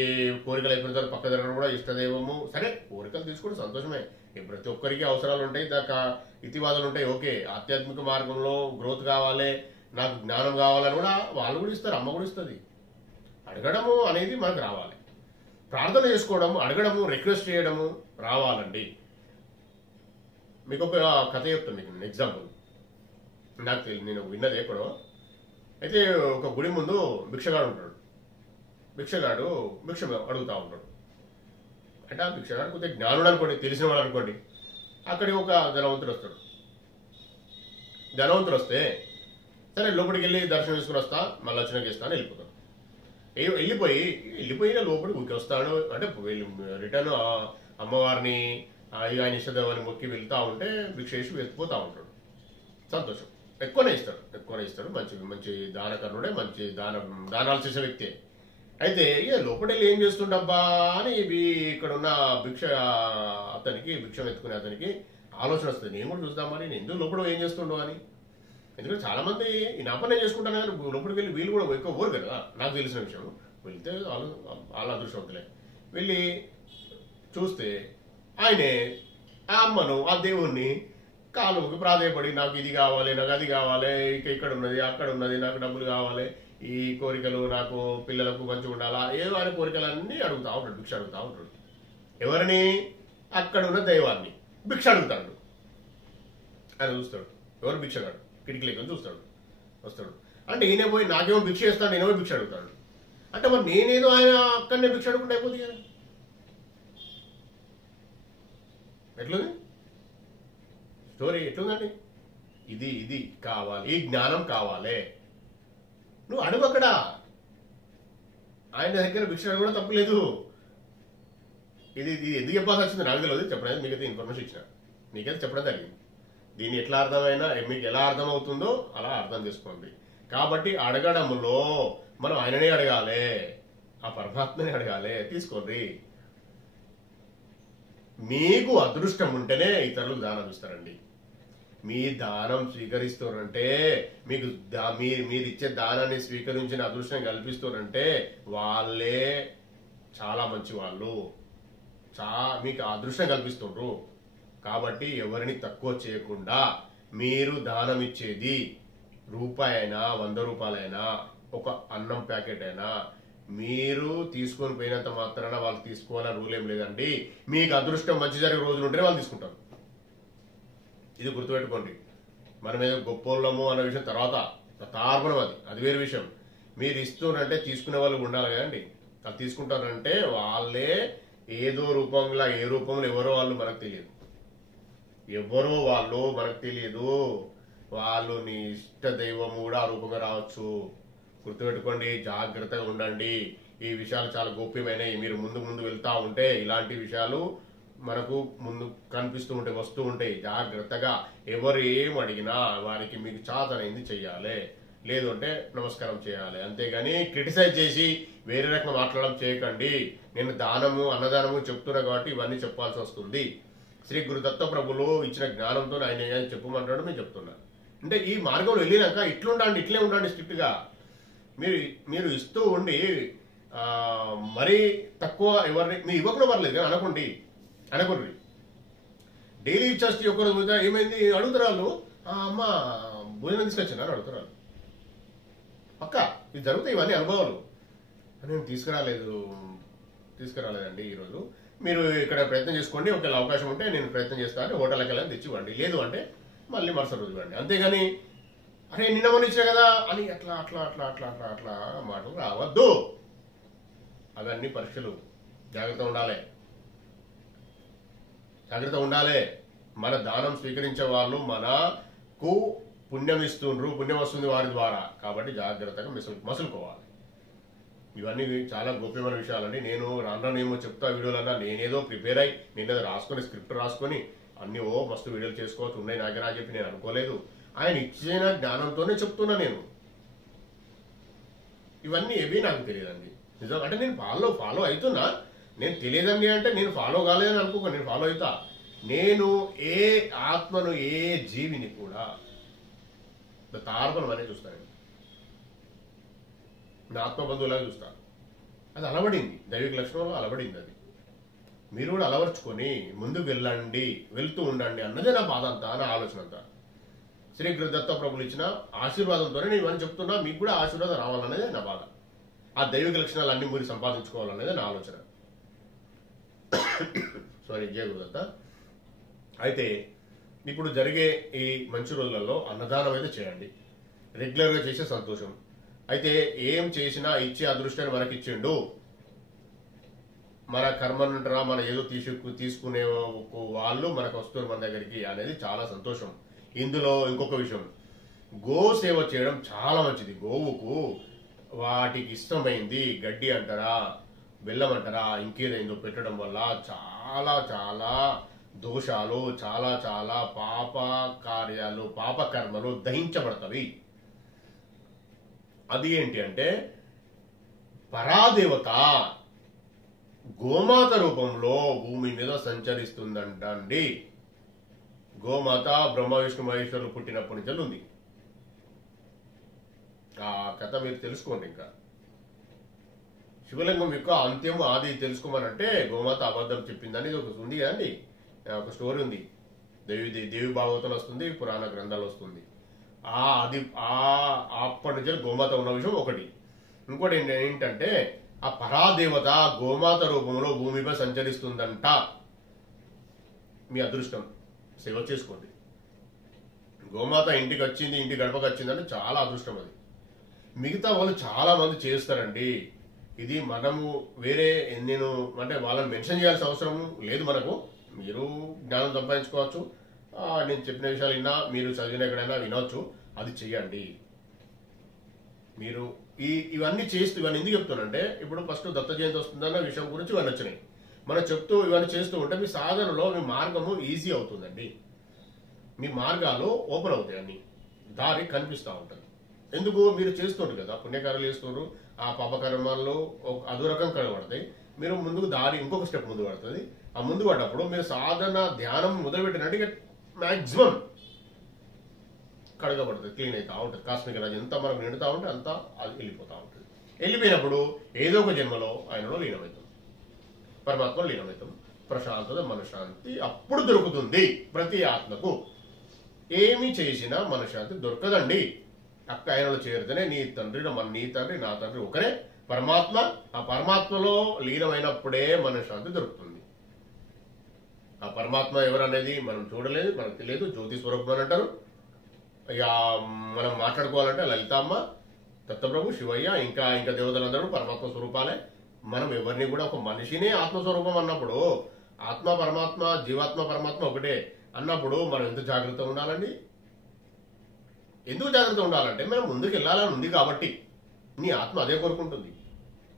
కోరికలు అయిపోయిన తర్వాత పక్క దగ్గర కూడా ఇష్టదైవము. సరే, కోరికలు తీసుకుంటే సంతోషమే. ప్రతి ఒక్కరికి అవసరాలు ఉంటాయి, దాకా ఇతివాదాలు ఉంటాయి. ఓకే, ఆధ్యాత్మిక మార్గంలో గ్రోత్ కావాలి, నాకు జ్ఞానం కావాలని కూడా వాళ్ళు కూడా ఇస్తారు, అమ్మ కూడా ఇస్తుంది. అడగడము అనేది మనకు రావాలి, ప్రార్థన చేసుకోవడము, అడగడము, రిక్వెస్ట్ చేయడము రావాలండి. మీకు ఒక కథ చెప్తాను, మీకు నేను ఎగ్జాంపుల్. నేను విన్నది ఎక్కడో. అయితే ఒక గుడి ముందు భిక్షగాడు ఉంటాడు. భిక్ష అడుగుతా ఉంటాడు. అంటే ఆ భిక్షగాడు కొద్దిగా జ్ఞానుడు అనుకోండి, తెలిసిన వాడు అనుకోండి. అక్కడికి ఒక ధనవంతుడు వస్తాడు. ధనవంతుడు వస్తే సరే లోపలికి వెళ్ళి దర్శనం చేసుకుని వస్తా, మళ్ళీ వచ్చినాక ఇస్తా అని వెళ్ళిపోతాను. వెళ్ళిపోయిన లోపలికి ఊరికి వస్తాడు అంటే రిటర్న్ అమ్మవారిని ఆయన ఇష్టదేవాన్ని మొక్కి వెళ్తా ఉంటే భిక్ష వేసి వెతిపోతా ఉంటాడు. సంతోషం. ఎక్కువనే ఇస్తాడు. మంచి మంచి దానకర్ణుడే, మంచి దానాలు చేసే వ్యక్తే. అయితే ఇక లోపలి ఏం చేస్తుండబ్బా అని ఇక్కడ ఉన్న భిక్షం ఎత్తుకునే అతనికి ఆలోచన వస్తుంది. నేను కూడా చూద్దామని, నేను ఎందుకు లోపల ఏం చేస్తుండో అని. ఎందుకంటే చాలా మంది ఈ నా పని చేసుకుంటాను కానీ లోపలికి వెళ్ళి వీళ్ళు కూడా ఎక్కువ ఊరు కదా, నాకు తెలిసిన విషయం. వెళ్తే వాళ్ళ అదృష్టవంతులే. వెళ్ళి చూస్తే ఆయనే ఆ అమ్మను, ఆ దేవుణ్ణి కాలుకి ప్రాధేయపడి నాకు ఇది కావాలి, నాకు అది కావాలి, ఇక్కడ ఉన్నది అక్కడ ఉన్నది, నాకు డబ్బులు కావాలి, ఈ కోరికలు, నాకు పిల్లలకు మంచిగా ఉండాలా, ఏదో అనే కోరికలన్నీ అడుగుతా ఉంటాడు, భిక్ష అడుగుతా ఉంటాడు. ఎవరిని? అక్కడ ఉన్న దైవాన్ని భిక్ష అడుగుతాడు. ఆయన చూస్తాడు, ఎవరు భిక్షగాడు కిటికీలకి చూస్తాడు, వస్తాడు. అంటే ఈయన పోయి నాకేమో భిక్ష చేస్తాడు, నేనేమో భిక్ష అడుగుతాడు. అంటే మరి నేనేదో ఆయన అక్కడనే భిక్ష అడుగుంటే అయిపోతుంది కదా. ఎట్లుంది స్టోరీ? ఎట్లుందండి? ఇది కావాలి, ఈ జ్ఞానం కావాలి. నువ్వు అడుగు అక్కడ. ఆయన దగ్గర భిక్ష కూడా తప్పులేదు. ఇది ఎందుకు చెప్పాల్సి వచ్చింది నాకు తెలియదు, చెప్పడానికి మీకైతే ఇన్ఫర్మేషన్ ఇచ్చిన, మీకైతే చెప్పడం జరిగింది. దీన్ని ఎట్లా అర్థమైనా మీకు ఎలా అర్థమవుతుందో అలా అర్థం చేసుకోండి. కాబట్టి అడగడంలో మనం ఆయననే అడగాలి, ఆ పరమాత్మని అడగాలి. తీసుకోండి. మీకు అదృష్టం ఉంటేనే ఇతరులకు దానం ఇస్తారండి. మీ దానం స్వీకరిస్తారంటే, మీకు మీరు ఇచ్చే దానాన్ని స్వీకరించిన అదృష్టం కల్పిస్తారంటే వాళ్ళే చాలా మంచి వాళ్ళు, మీకు అదృష్టం కల్పిస్తుండ్రు. కాబట్టి ఎవరిని తక్కువ చేయకుండా మీరు దానం ఇచ్చేది రూపాయి అయినా 100 రూపాయలైనా, ఒక అన్నం ప్యాకెట్ అయినా, మీరు తీసుకొని పోయినంత మాత్రాన వాళ్ళు తీసుకోవాలని రూల్ ఏం లేదండి. మీకు అదృష్టం మంచి జరిగే రోజులు ఉంటేనే వాళ్ళు తీసుకుంటారు. ఇది గుర్తుపెట్టుకోండి. మనం ఏదో గొప్పోళ్ళము అన్న విషయం తర్వాత తార్పణం, అది వేరే విషయం. మీరు ఇస్తున్నారంటే తీసుకునే వాళ్ళు ఉండాలి కదండి. అది తీసుకుంటారంటే వాళ్ళే ఏదో రూపంలో, ఏ రూపంలో ఎవరో వాళ్ళు మనకు తెలియదు, ఎవరో వాళ్ళు మనకు తెలియదు. వాళ్ళు నీ ఇష్ట దైవం కూడా ఆ రూపంగా రావచ్చు. గుర్తుపెట్టుకోండి, జాగ్రత్తగా ఉండండి. ఈ విషయాలు చాలా గోప్యమైనవి. మీరు ముందు వెళ్తా ఉంటే ఇలాంటి విషయాలు మనకు ముందు కనిపిస్తూ ఉంటాయి, వస్తూ ఉంటాయి. జాగ్రత్తగా ఎవరు ఏం అడిగినా వారికి మీకు చాతనైంది చెయ్యాలి, లేదు అంటే నమస్కారం చేయాలి. అంతేగాని క్రిటిసైజ్ చేసి వేరే రకంగా మాట్లాడడం చేయకండి. నేను దానము అన్నదానము చెప్తున్నా కాబట్టి ఇవన్నీ చెప్పాల్సి వస్తుంది. శ్రీ గురు దత్త ప్రభులు ఇచ్చిన జ్ఞానంతో ఆయన చెప్పమంటాడు, నేను చెప్తున్నా. అంటే ఈ మార్గంలో వెళ్ళినాక ఇట్లే ఉండండి స్ట్రిక్ట్ గా. మీరు ఇస్తూ ఉండి మరీ తక్కువ ఎవరిని మీ ఇవ్వకుండా పర్లేదు కానీ అనుకోండి. డైలీ ఇచ్చేస్తే ఒక్కరోజు ఏమైంది అడుగుతారు వాళ్ళు, అమ్మ భోజనం తీసుకొచ్చినారు అడుగుతారు వాళ్ళు. పక్క ఇది జరుగుతాయి ఇవన్నీ అనుభవాలు. నేను తీసుకురాలేదండి ఈరోజు, మీరు ఇక్కడ ప్రయత్నం చేసుకోండి, ఒకవేళ అవకాశం ఉంటే నేను ప్రయత్నం చేస్తాను, హోటల్కి వెళ్ళని తెచ్చివ్వండి, లేదు అంటే మళ్ళీ మరుసటి రోజు ఇవ్వండి. అంతేగాని అరే నిన్న మొన్న ఇచ్చా కదా అని అట్లా మాటలు రావద్దు. అవన్నీ పరీక్షలు. జాగ్రత్త ఉండాలి. మన దానం స్వీకరించే వాళ్ళు మనకు పుణ్యం ఇస్తుండ్రు, పుణ్యం వస్తుంది వారి ద్వారా. కాబట్టి జాగ్రత్తగా మసులుకోవాలి. ఇవన్నీ చాలా గోప్యమైన విషయాలండి. నేను రానేమో చెప్తా వీడియోలన్నా, నేనేదో ప్రిపేర్ అయ్యి నేనేదో రాసుకొని స్క్రిప్ట్ రాసుకొని అన్ని మస్తు వీడియోలు చేసుకోవచ్చు ఉన్నాయి నాకే చెప్పి నేను అనుకోలేదు. ఆయన ఇచ్చిన జ్ఞానంతోనే చెప్తున్నా. నేను ఇవన్నీ ఏవి నాకు తెలియదండి నిజం. అంటే నేను ఫాలో అవుతున్నా. నేను తెలియదండి అంటే నేను ఫాలో కాలేదని అనుకోక, నేను ఫాలో అవుతా. నేను ఏ ఆత్మను, ఏ జీవిని కూడా తారపణం అనేది చూస్తాను. నా ఆత్మబంధువులాగా చూస్తాను. అది అలవడింది, దైవిక లక్షణంలో అలవడింది. అది మీరు కూడా అలవర్చుకొని ముందుకు వెళ్తూ ఉండండి అన్నదే నా బాధ అంతా, నా ఆలోచన అంతా. శ్రీ గురు దత్త ప్రభులు ఇచ్చిన ఆశీర్వాదంతోనే నేను ఇవన్నీ చెప్తున్నా. మీకు కూడా ఆశీర్వాదం రావాలనేదే నా బాధ. ఆ దైవిక లక్షణాలు అన్ని మీరు సంపాదించుకోవాలనేదే నా ఆలోచన. సారీ, జయ గురుదత్త. అయితే ఇప్పుడు జరిగే ఈ మంచి రోజులలో అన్నదానం అయితే చేయండి, రెగ్యులర్గా చేసే సంతోషం. అయితే ఏం చేసినా ఇచ్చే అదృష్టాన్ని మనకి ఇచ్చిండు. మన కర్మనంటారా, మన ఏదో తీసుకునే వాళ్ళు మనకు వస్తారు మన దగ్గరికి అనేది చాలా సంతోషం. ఇందులో ఇంకొక విషయం, గో సేవ చేయడం చాలా మంచిది. గోవుకు వాటికి ఇష్టమైంది గడ్డి అంటారా, బెల్లం అంటారా, ఇంకేదైందో పెట్టడం వల్ల చాలా చాలా దోషాలు, చాలా చాలా పాప కార్యాలు, పాప కర్మలు దహించబడతవి. అది ఏంటి అంటే పరాదేవత గోమాత రూపంలో భూమి మీద సంచరిస్తుందంటండి. గోమాత బ్రహ్మ విష్ణు మహేశ్వరులు పుట్టినప్పటి నుంచి ఉంది. ఆ కథ మీరు తెలుసుకోండి. ఇంకా శివలింగం యొక్క అంత్యం ఆది తెలుసుకోమనంటే గోమాత అబద్ధం చెప్పిందని ఒక ఉంది కదండి, ఒక స్టోరీ ఉంది. దేవి భాగవతం వస్తుంది, పురాణ గ్రంథాలు వస్తుంది. అది అప్పటి నుంచి గోమాత ఉన్న విషయం ఒకటి. ఇంకోటి ఏంటంటే ఆ పరాదేవత గోమాత రూపంలో భూమిపై సంచరిస్తుందంట. మీ అదృష్టం, సేవ చేసుకోండి. గోమాత ఇంటికి వచ్చింది, ఇంటి గడపకు వచ్చిందంటే చాలా అదృష్టం. అది మిగతా వాళ్ళు చాలా మంది చేస్తారండి. ఇది మనము వేరే నేను అంటే వాళ్ళని మెన్షన్ చేయాల్సిన అవసరం లేదు మనకు. మీరు జ్ఞానం సంపాదించుకోవచ్చు. నేను చెప్పిన విషయాలు విన్నా, మీరు చదివిన ఎక్కడైనా వినవచ్చు. అది చెయ్యండి. మీరు ఇవన్నీ చేస్తూ, ఇవన్నీ ఎందుకు చెప్తానంటే ఇప్పుడు ఫస్ట్ దత్త జయంతి వస్తుందన్న విషయం గురించి ఇవన్నీ వచ్చినాయి. మనం చెప్తూ ఇవన్నీ చేస్తూ ఉంటే మీ సాధనలో మీ మార్గము ఈజీ అవుతుందండి. మీ మార్గాలు ఓపెన్ అవుతాయి, అన్ని దారి కనిపిస్తూ ఉంటుంది. ఎందుకు మీరు చేస్తుంటారు కదా, పుణ్యకార్యాలు చేస్తున్నారు, ఆ పాపకర్మాల్లో అదో రకం కనబడతాయి. మీరు ముందుకు దారి ఇంకొక స్టెప్ ముందు పడుతుంది. ఆ ముందు పడ్డప్పుడు మీరు సాధన ధ్యానం మొదలుపెట్టినట్టు మ్యాక్సిమం కడగబడుతుంది, క్లీన్ అవుతా ఉంటుంది. కాస్మిక రాజు ఎంత మనం నిండుతూ ఉంటే అంతా అది వెళ్ళిపోతూ ఉంటుంది. వెళ్ళిపోయినప్పుడు ఏదో ఒక జన్మలో ఆయనలో లీనమవుతాం, పరమాత్మలో లీనమవుతాం. ప్రశాంతత, మనశ్శాంతి అప్పుడు దొరుకుతుంది. ప్రతి ఆత్మకు ఏమి చేసినా మనశ్శాంతి దొరకదండి. అక్క ఆయనలో చేరితేనే నీ తండ్రి నా తండ్రి ఒకరే పరమాత్మ. ఆ పరమాత్మలో లీనమైనప్పుడే మనశ్శాంతి దొరుకుతుంది. ఆ పరమాత్మ ఎవరనేది మనం చూడలేదు, మనకు తెలియదు. జ్యోతి స్వరూపం అని అంటారు. ఇక మనం మాట్లాడుకోవాలంటే లలితామ్మ, దత్తప్రభు, శివయ్య, ఇంకా ఇంకా దేవతలందరూ పరమాత్మ స్వరూపాలే. మనం ఎవరిని కూడా ఒక మనిషినే ఆత్మస్వరూపం అన్నప్పుడు, ఆత్మ పరమాత్మ, జీవాత్మ పరమాత్మ ఒకటే అన్నప్పుడు మనం ఎంత జాగ్రత్తగా ఉండాలండి. ఎందుకు జాగ్రత్తగా ఉండాలంటే మనం ముందుకు వెళ్ళాలని ఉంది కాబట్టి. నీ ఆత్మ అదే కోరుకుంటుంది,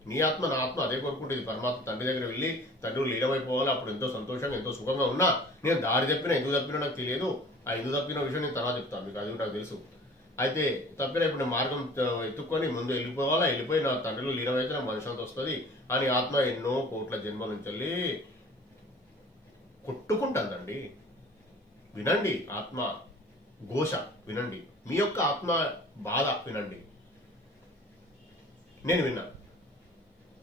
నీ ఆత్మ నా ఆత్మ అదే కోరుకుంటుంది. పరమాత్మ తండ్రి దగ్గర వెళ్ళి తండ్రి లీనమైపోవాలి. అప్పుడు ఎంతో సంతోషంగా ఎంతో సుఖంగా ఉన్నా, నేను దారి తప్పినా ఎందుకు తప్పినా నాకు తెలియదు. ఆ ఎందుకు తప్పిన విషయం నేను తర్వాత చెప్తాను మీకు, అది నాకు తెలుసు. అయితే తప్పిన ఇప్పుడు మార్గం ఎత్తుక్కొని ముందు వెళ్ళిపోయి నా తండ్రిలో లీనమైతే నాకు మనశ్శాంతి వస్తుంది అని ఆత్మ ఎన్నో కోట్ల జన్మల నుంచి వెళ్ళి కొట్టుకుంటుందండి. వినండి, ఆత్మ ఘోష వినండి, మీ యొక్క ఆత్మ బాధ వినండి. నేను విన్నా,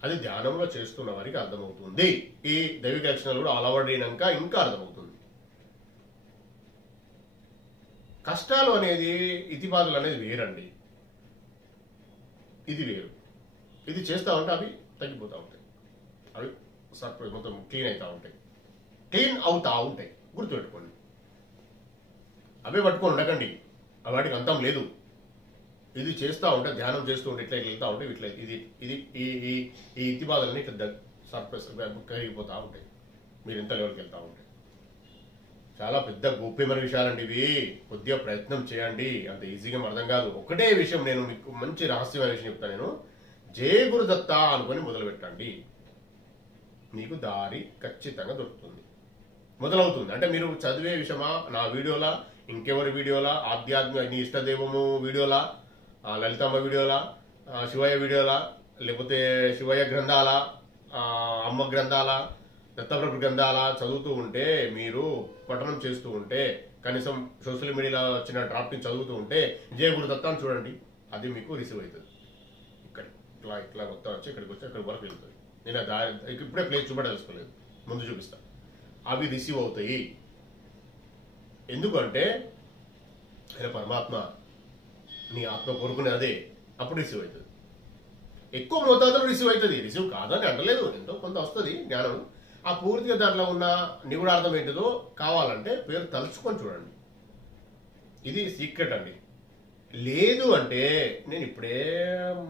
అది ధ్యానంలో చేస్తున్న వారికి అర్థమవుతుంది. ఈ దైవిక లక్షణాలు కూడా అలవడినాక ఇంకా అర్థమవుతుంది. కష్టాలు అనేది, ఇతిబాధలు అనేది వేరండి. ఇది వేరు. ఇది చేస్తూ ఉంటే అవి తగ్గిపోతూ ఉంటాయి, అవి మొత్తం క్లీన్ అవుతూ ఉంటాయి, క్లీన్ అవుతూ ఉంటాయి. గుర్తుపెట్టుకోండి, అవే పట్టుకొని ఉండకండి. వాటికి అంతం లేదు. ఇది చేస్తూ ఉంటే, ధ్యానం చేస్తూ ఉంటే ఇట్లా వెళ్తూ ఉంటే ఇట్లా ఇది ఇది ఈ ఇతిబాధలన్నీ ఇట్లా కరిగిపోతూ ఉంటాయి మీరు ఇంత లెవెల్కి వెళ్తూ ఉంటే. చాలా పెద్ద గోప్యమైన విషయాలండి ఇవి. కొద్దిగా ప్రయత్నం చేయండి, అంత ఈజీగా అర్థం కాదు. ఒకటే విషయం నేను మీకు మంచి రహస్యమైన విషయం చెప్తాను. నేను జయ గురుదత్త అనుకొని మొదలు పెట్టండి, మీకు దారి ఖచ్చితంగా దొరుకుతుంది, మొదలవుతుంది. అంటే మీరు చదివే విషయమా, నా వీడియోలా, ఇంకెవరి వీడియోలా, ఆధ్యాత్మిక నీ ఇష్టదేవము వీడియోలా, లలితమ్మ వీడియోలా, శివయ్య వీడియోలా, లేకపోతే శివయ్య గ్రంథాల, అమ్మ గ్రంథాల, దత్తప్రభు గ్రంథాల చదువుతూ ఉంటే, మీరు పఠనం చేస్తూ ఉంటే, కనీసం సోషల్ మీడియాలో వచ్చిన డ్రాఫ్టింగ్ చదువుతూ ఉంటే జయ గురుదత్త అని చూడండి, అది మీకు రిసీవ్ అవుతుంది. ఇక్కడ ఇట్లా ఇట్లా మొత్తం వచ్చి ఇక్కడికి వచ్చి అక్కడి వరకు వెళ్తుంది. నేను ఇప్పుడే ప్లేస్ చూపదలుచుకోలేదు, ముందు చూపిస్తా. అవి రిసీవ్ అవుతాయి. ఎందుకంటే ఆయన పరమాత్మ, నీ ఆత్మ కోరుకునే అదే, అప్పుడు రిసీవ్ అవుతుంది. ఎక్కువ మోతాదులో రిసీవ్ అవుతుంది, రిసీవ్ కాదని అంటలేదు, ఎంతో కొంత వస్తుంది జ్ఞానం. ఆ పూర్తిగా దాంట్లో ఉన్న నిగుడార్థం ఏంటిదో కావాలంటే పేరు తలుచుకొని చూడండి. ఇది సీక్రెట్ అండి. లేదు అంటే నేను ఇప్పుడే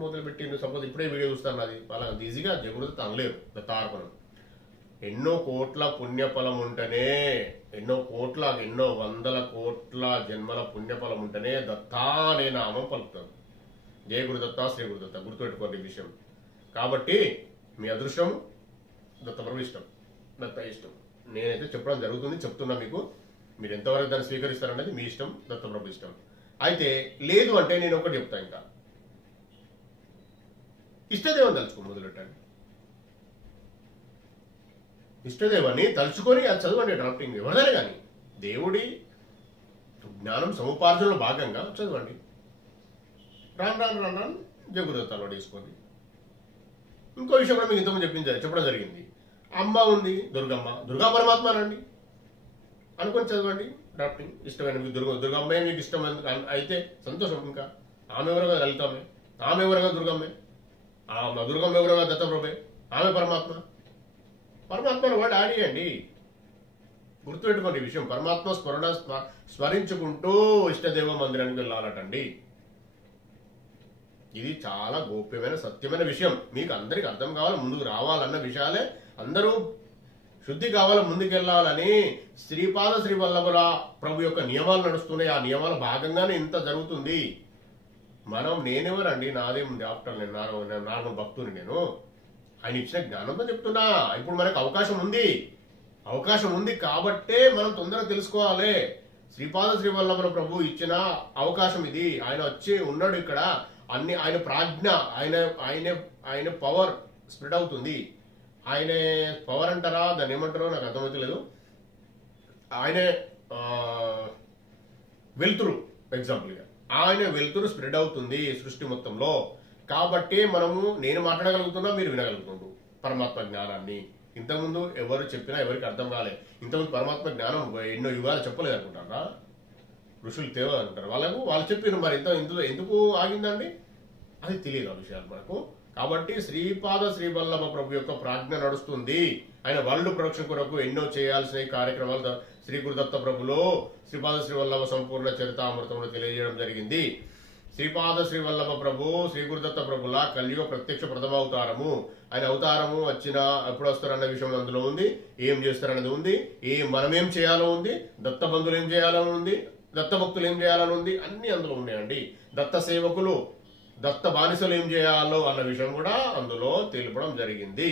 మొదలుపెట్టి, సపోజ్ ఇప్పుడే వీడియో చూస్తాను, అది అలా ఈజీగా జగురుత అనలేరు దత్తార్పణం. ఎన్నో కోట్ల పుణ్యఫలం ఉంటేనే, ఎన్నో వందల కోట్ల జన్మల పుణ్యఫలం ఉంటేనే దత్తా అనే నామం పలుకుతుంది. జయ గురుదత్త, శ్రీ గురుదత్త, గుర్తుపెట్టుకోండి ఈ విషయం. కాబట్టి మీ అదృష్టం దత్తప్రభు ఇష్టం, దత్త ఇష్టం. నేనైతే చెప్పడం జరుగుతుంది, చెప్తున్నా మీకు. మీరు ఎంతవరకు దాన్ని స్వీకరిస్తారనేది మీ ఇష్టం, దత్తప్రభు ఇష్టం. అయితే లేదు అంటే నేను ఒకటి చెప్తా, ఇంకా ఇష్టదేవం తలుచుకో మొదలెట్టండి. ఇష్టదేవాన్ని తలుచుకొని అది చదవండి. డ్రాఫ్టింగ్ ఎవరిదైనా కానీ దేవుడి జ్ఞానం సముపార్జనలో భాగంగా చదవండి. రాను జగురుదత్తాలు వేసుకోండి. ఇంకో విషయం కూడా మీకు ఇంతకుముందు చెప్పడం జరిగింది. అమ్మ ఉంది, దుర్గా పరమాత్మనండి అనుకొని చదవండి డ్రాఫ్టింగ్. ఇష్టమైన మీకు దుర్గమ్మే మీకు ఇష్టం అయితే సంతోషం. ఇంకా ఆమె ఎవరుగా లలితమ్మే, ఆమె ఎవరుగా దుర్గమ్మే, దుర్గమ్మ ఎవరుగా దత్తప్రభే, ఆమె పరమాత్మను వాడు ఆడియండి. గుర్తుపెట్టుకోండి ఈ విషయం. పరమాత్మ స్మరించుకుంటూ ఇష్టదేవ మందిరానికి వెళ్ళాలటండి. ఇది చాలా గోప్యమైన సత్యమైన విషయం. మీకు అందరికి అర్థం కావాలి, ముందుకు రావాలన్న విషయాలే. అందరూ శుద్ధి కావాలి, ముందుకెళ్లాలని శ్రీపాద శ్రీ వల్లభుల ప్రభు యొక్క నియమాలు నడుస్తున్నాయి. ఆ నియమాల భాగంగానే ఇంత జరుగుతుంది. నేనెవరండి, నాదేం డాక్టర్, నేను నార్మల్ భక్తుని. నేను ఆయన ఇచ్చిన జ్ఞానంతో చెప్తున్నా. ఇప్పుడు మనకు అవకాశం ఉంది కాబట్టే మనం తొందరగా తెలుసుకోవాలి. శ్రీపాద శ్రీ వల్లభుల ప్రభు ఇచ్చిన అవకాశం ఇది. ఆయన వచ్చి ఉన్నాడు ఇక్కడ. ఆయన ప్రాజ్ఞ, ఆయన పవర్ స్ప్రెడ్ అవుతుంది. ఆయన పవర్ అంటారా, దాన్ని ఏమంటారో నాకు అర్థమవుతలేదు. ఆయన వెలుతురు, ఎగ్జాంపుల్గా ఆయన వెలుతురు స్ప్రెడ్ అవుతుంది సృష్టి మొత్తంలో. కాబట్టి నేను మాట్లాడగలుగుతున్నా, మీరు వినగలుగుతుండ్రు పరమాత్మ జ్ఞానాన్ని. ఇంతకుముందు ఎవరు చెప్పినా ఎవరికి అర్థం కాలే. ఇంతకుముందు పరమాత్మ జ్ఞానం ఎన్నో యుగాలు చెప్పలేదు అనుకుంటారా, ఋషులు తేవ అంటారు. వాళ్ళు చెప్పారు. మరి ఇందులో ఎందుకు ఆగిందండి, అది తెలియదు ఆ విషయాలు మనకు. కాబట్టి శ్రీపాద శ్రీవల్లభ ప్రభు యొక్క ప్రాజ్ఞ నడుస్తుంది. ఆయన వరల్డ్ ప్రొడక్షన్ కొరకు ఎన్నో చేయాల్సిన కార్యక్రమాలు శ్రీ గురుదత్త ప్రభులో శ్రీపాద శ్రీవల్లభ సంపూర్ణ చరితామృతంలో తెలియజేయడం జరిగింది. శ్రీపాద శ్రీవల్లభ ప్రభు శ్రీ గురుదత్త ప్రభుల కలియుగ ప్రత్యక్ష ప్రథమ అవతారము. ఆయన అవతారము ఎప్పుడు వస్తారన్న విషయం అందులో ఉంది. ఏం చేస్తారన్నది ఉంది. మనమేం చేయాలో ఉంది. దత్త బంధువులు ఏం చేయాలని ఉంది. దత్త భక్తులు ఏం చేయాలని ఉంది. అన్ని అందులో ఉన్నాయండి. దత్త సేవకులు, దత్త బానిసలు ఏం చేయాలో అన్న విషయం కూడా అందులో తెలుపడం జరిగింది.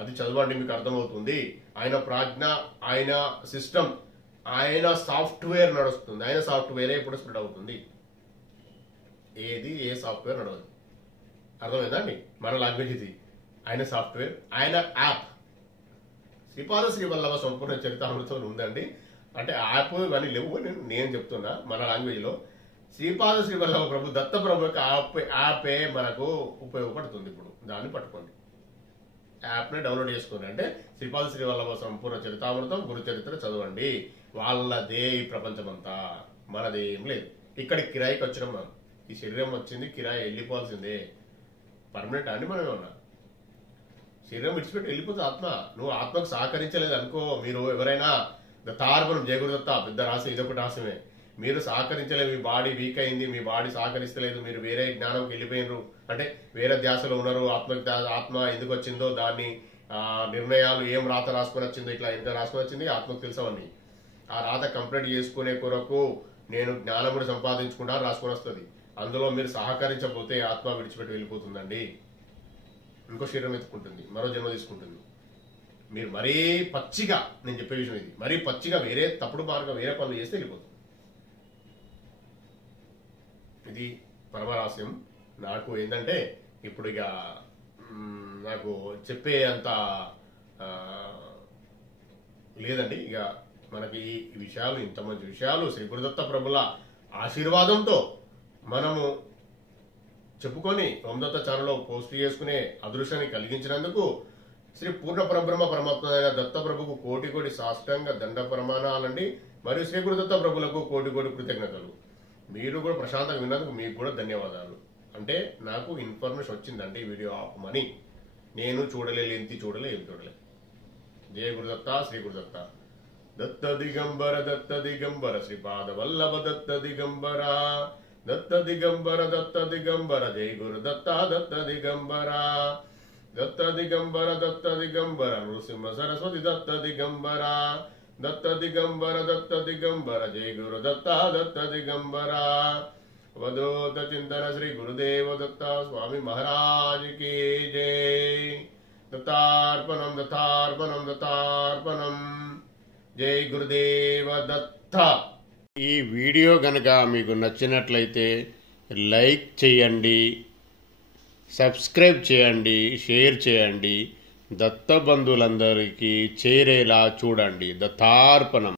అది చదవండి, మీకు అర్థమవుతుంది. ఆయన ప్రాజ్ఞ, ఆయన సిస్టమ్, ఆయన సాఫ్ట్వేర్ నడుస్తుంది. ఆయన సాఫ్ట్వేరే ఇప్పుడు స్ప్రెడ్ అవుతుంది. ఏ సాఫ్ట్వేర్ నడవదు. అర్థమైందా అండి? మన లాంగ్వేజ్ ఇది. ఆయన సాఫ్ట్వేర్, ఆయన యాప్. శ్రీపాద శ్రీవల్లభ సంపూర్ణ చరితామృతం ఉందండి. అంటే యాప్ ఇవన్నీ లేవు, నేను చెప్తున్నా మన లాంగ్వేజ్ లో. శ్రీపాద శ్రీవల్లభ ప్రభు దత్త ప్రభు యొక్క యాపే మనకు ఉపయోగపడుతుంది. ఇప్పుడు దాన్ని పట్టుకోండి, యాప్ని డౌన్లోడ్ చేసుకోండి. అంటే శ్రీపాద శ్రీవల్లభ సంపూర్ణ చరితామృతం, గురు చరిత్ర చదవండి. వాళ్ళదే ఈ ప్రపంచం అంతా, మనదేం లేదు. ఇక్కడ కిరాయికి వచ్చినాం మనం. ఈ శరీరం వచ్చింది, కిరాయి వెళ్ళిపోవాల్సిందే. పర్మనెంట్ అండి మనం ఏమన్నా. శరీరం విడిచిపెట్టి వెళ్ళిపోతుంది ఆత్మ. నువ్వు ఆత్మకు సహకరించలేదు అనుకో. మీరు ఎవరైనా దత్తార్పణం జయగురుదత్త పెద్ద రాసి, ఇదొకటి రాసమే. మీరు సహకరించలేదు, మీ బాడీ వీక్ అయింది, మీ బాడీ సహకరిస్తలేదు, మీరు వేరే జ్ఞానంకి వెళ్ళిపోయినరు, అంటే వేరే ధ్యాసలో ఉన్నారు. ఆత్మ ఎందుకు వచ్చిందో దాన్ని నిర్ణయాలు, ఏం రాత రాసుకొని వచ్చిందో, ఇట్లా ఎంత రాసుకొని వచ్చింది ఆత్మకు తెలుసవన్నీ. ఆ రాత కంప్లీట్ చేసుకునే కొరకు నేను జ్ఞానం కూడా సంపాదించుకుంటా రాసుకొని వస్తుంది. అందులో మీరు సహకరించకపోతే ఆత్మ విడిచిపెట్టి వెళ్ళిపోతుందండి. ఇంకో శరీరం ఎత్తుకుంటుంది, మరో జన్మ తీసుకుంటుంది. మీరు మరీ పచ్చిగా, నేను చెప్పే విషయం ఇది, మరీ పచ్చిగా వేరే తప్పుడు మార్గం, వేరే పనులు చేస్తే వెళ్ళిపోతుంది. ఇది పరమరహస్యం. నాకు ఏంటంటే ఇప్పుడు ఇక నాకు చెప్పే అంత లేదండి. ఇక మనకి ఈ విషయాలు, ఇంత మంచి విషయాలు శ్రీ గురుదత్త ప్రభుల ఆశీర్వాదంతో మనము చెప్పుకొని ఓందత్త ఛానల్లో పోస్ట్ చేసుకునే అదృష్టాన్ని కలిగించినందుకు శ్రీ పూర్ణ పరబ్రహ్మ పరమాత్మ దత్త ప్రభుకు కోటి కోటి సాష్టాంగ దండ ప్రమాణాలండి. మరియు శ్రీ గురుదత్త ప్రభులకు కోటి కోటి కృతజ్ఞతలు. మీరు కూడా ప్రశాంతంగా విన్నందుకు మీకు కూడా ధన్యవాదాలు. అంటే నాకు ఇన్ఫర్మేషన్ వచ్చిందంటే ఈ వీడియో ఆపమని. నేను ఏం చూడలే. జయ గురుదత్త, శ్రీ గురుదత్త. దత్త దిగంబర శ్రీపాద వల్లభ దత్త దిగంబర, దత్త దిగంబర జై గురుదత్త దత్త దిగంబర, దత్త దిగంబర నృసింహ సరస్వతి దత్త దిగంబర జయ గురు దత్త దిగంబర అవధూత చింతన శ్రీ గురుదేవ దత్త స్వామి మహారాజ్ కి జై. దత్తార్పణం జై గురుదేవ దత్త. ఈ వీడియో గనక మీకు నచ్చినట్లయితే లైక్ చేయండి, సబ్స్క్రైబ్ చేయండి, షేర్ చేయండి, దత్త బంధువులందరికీ చేరేలా చూడండి. దత్తార్పణం.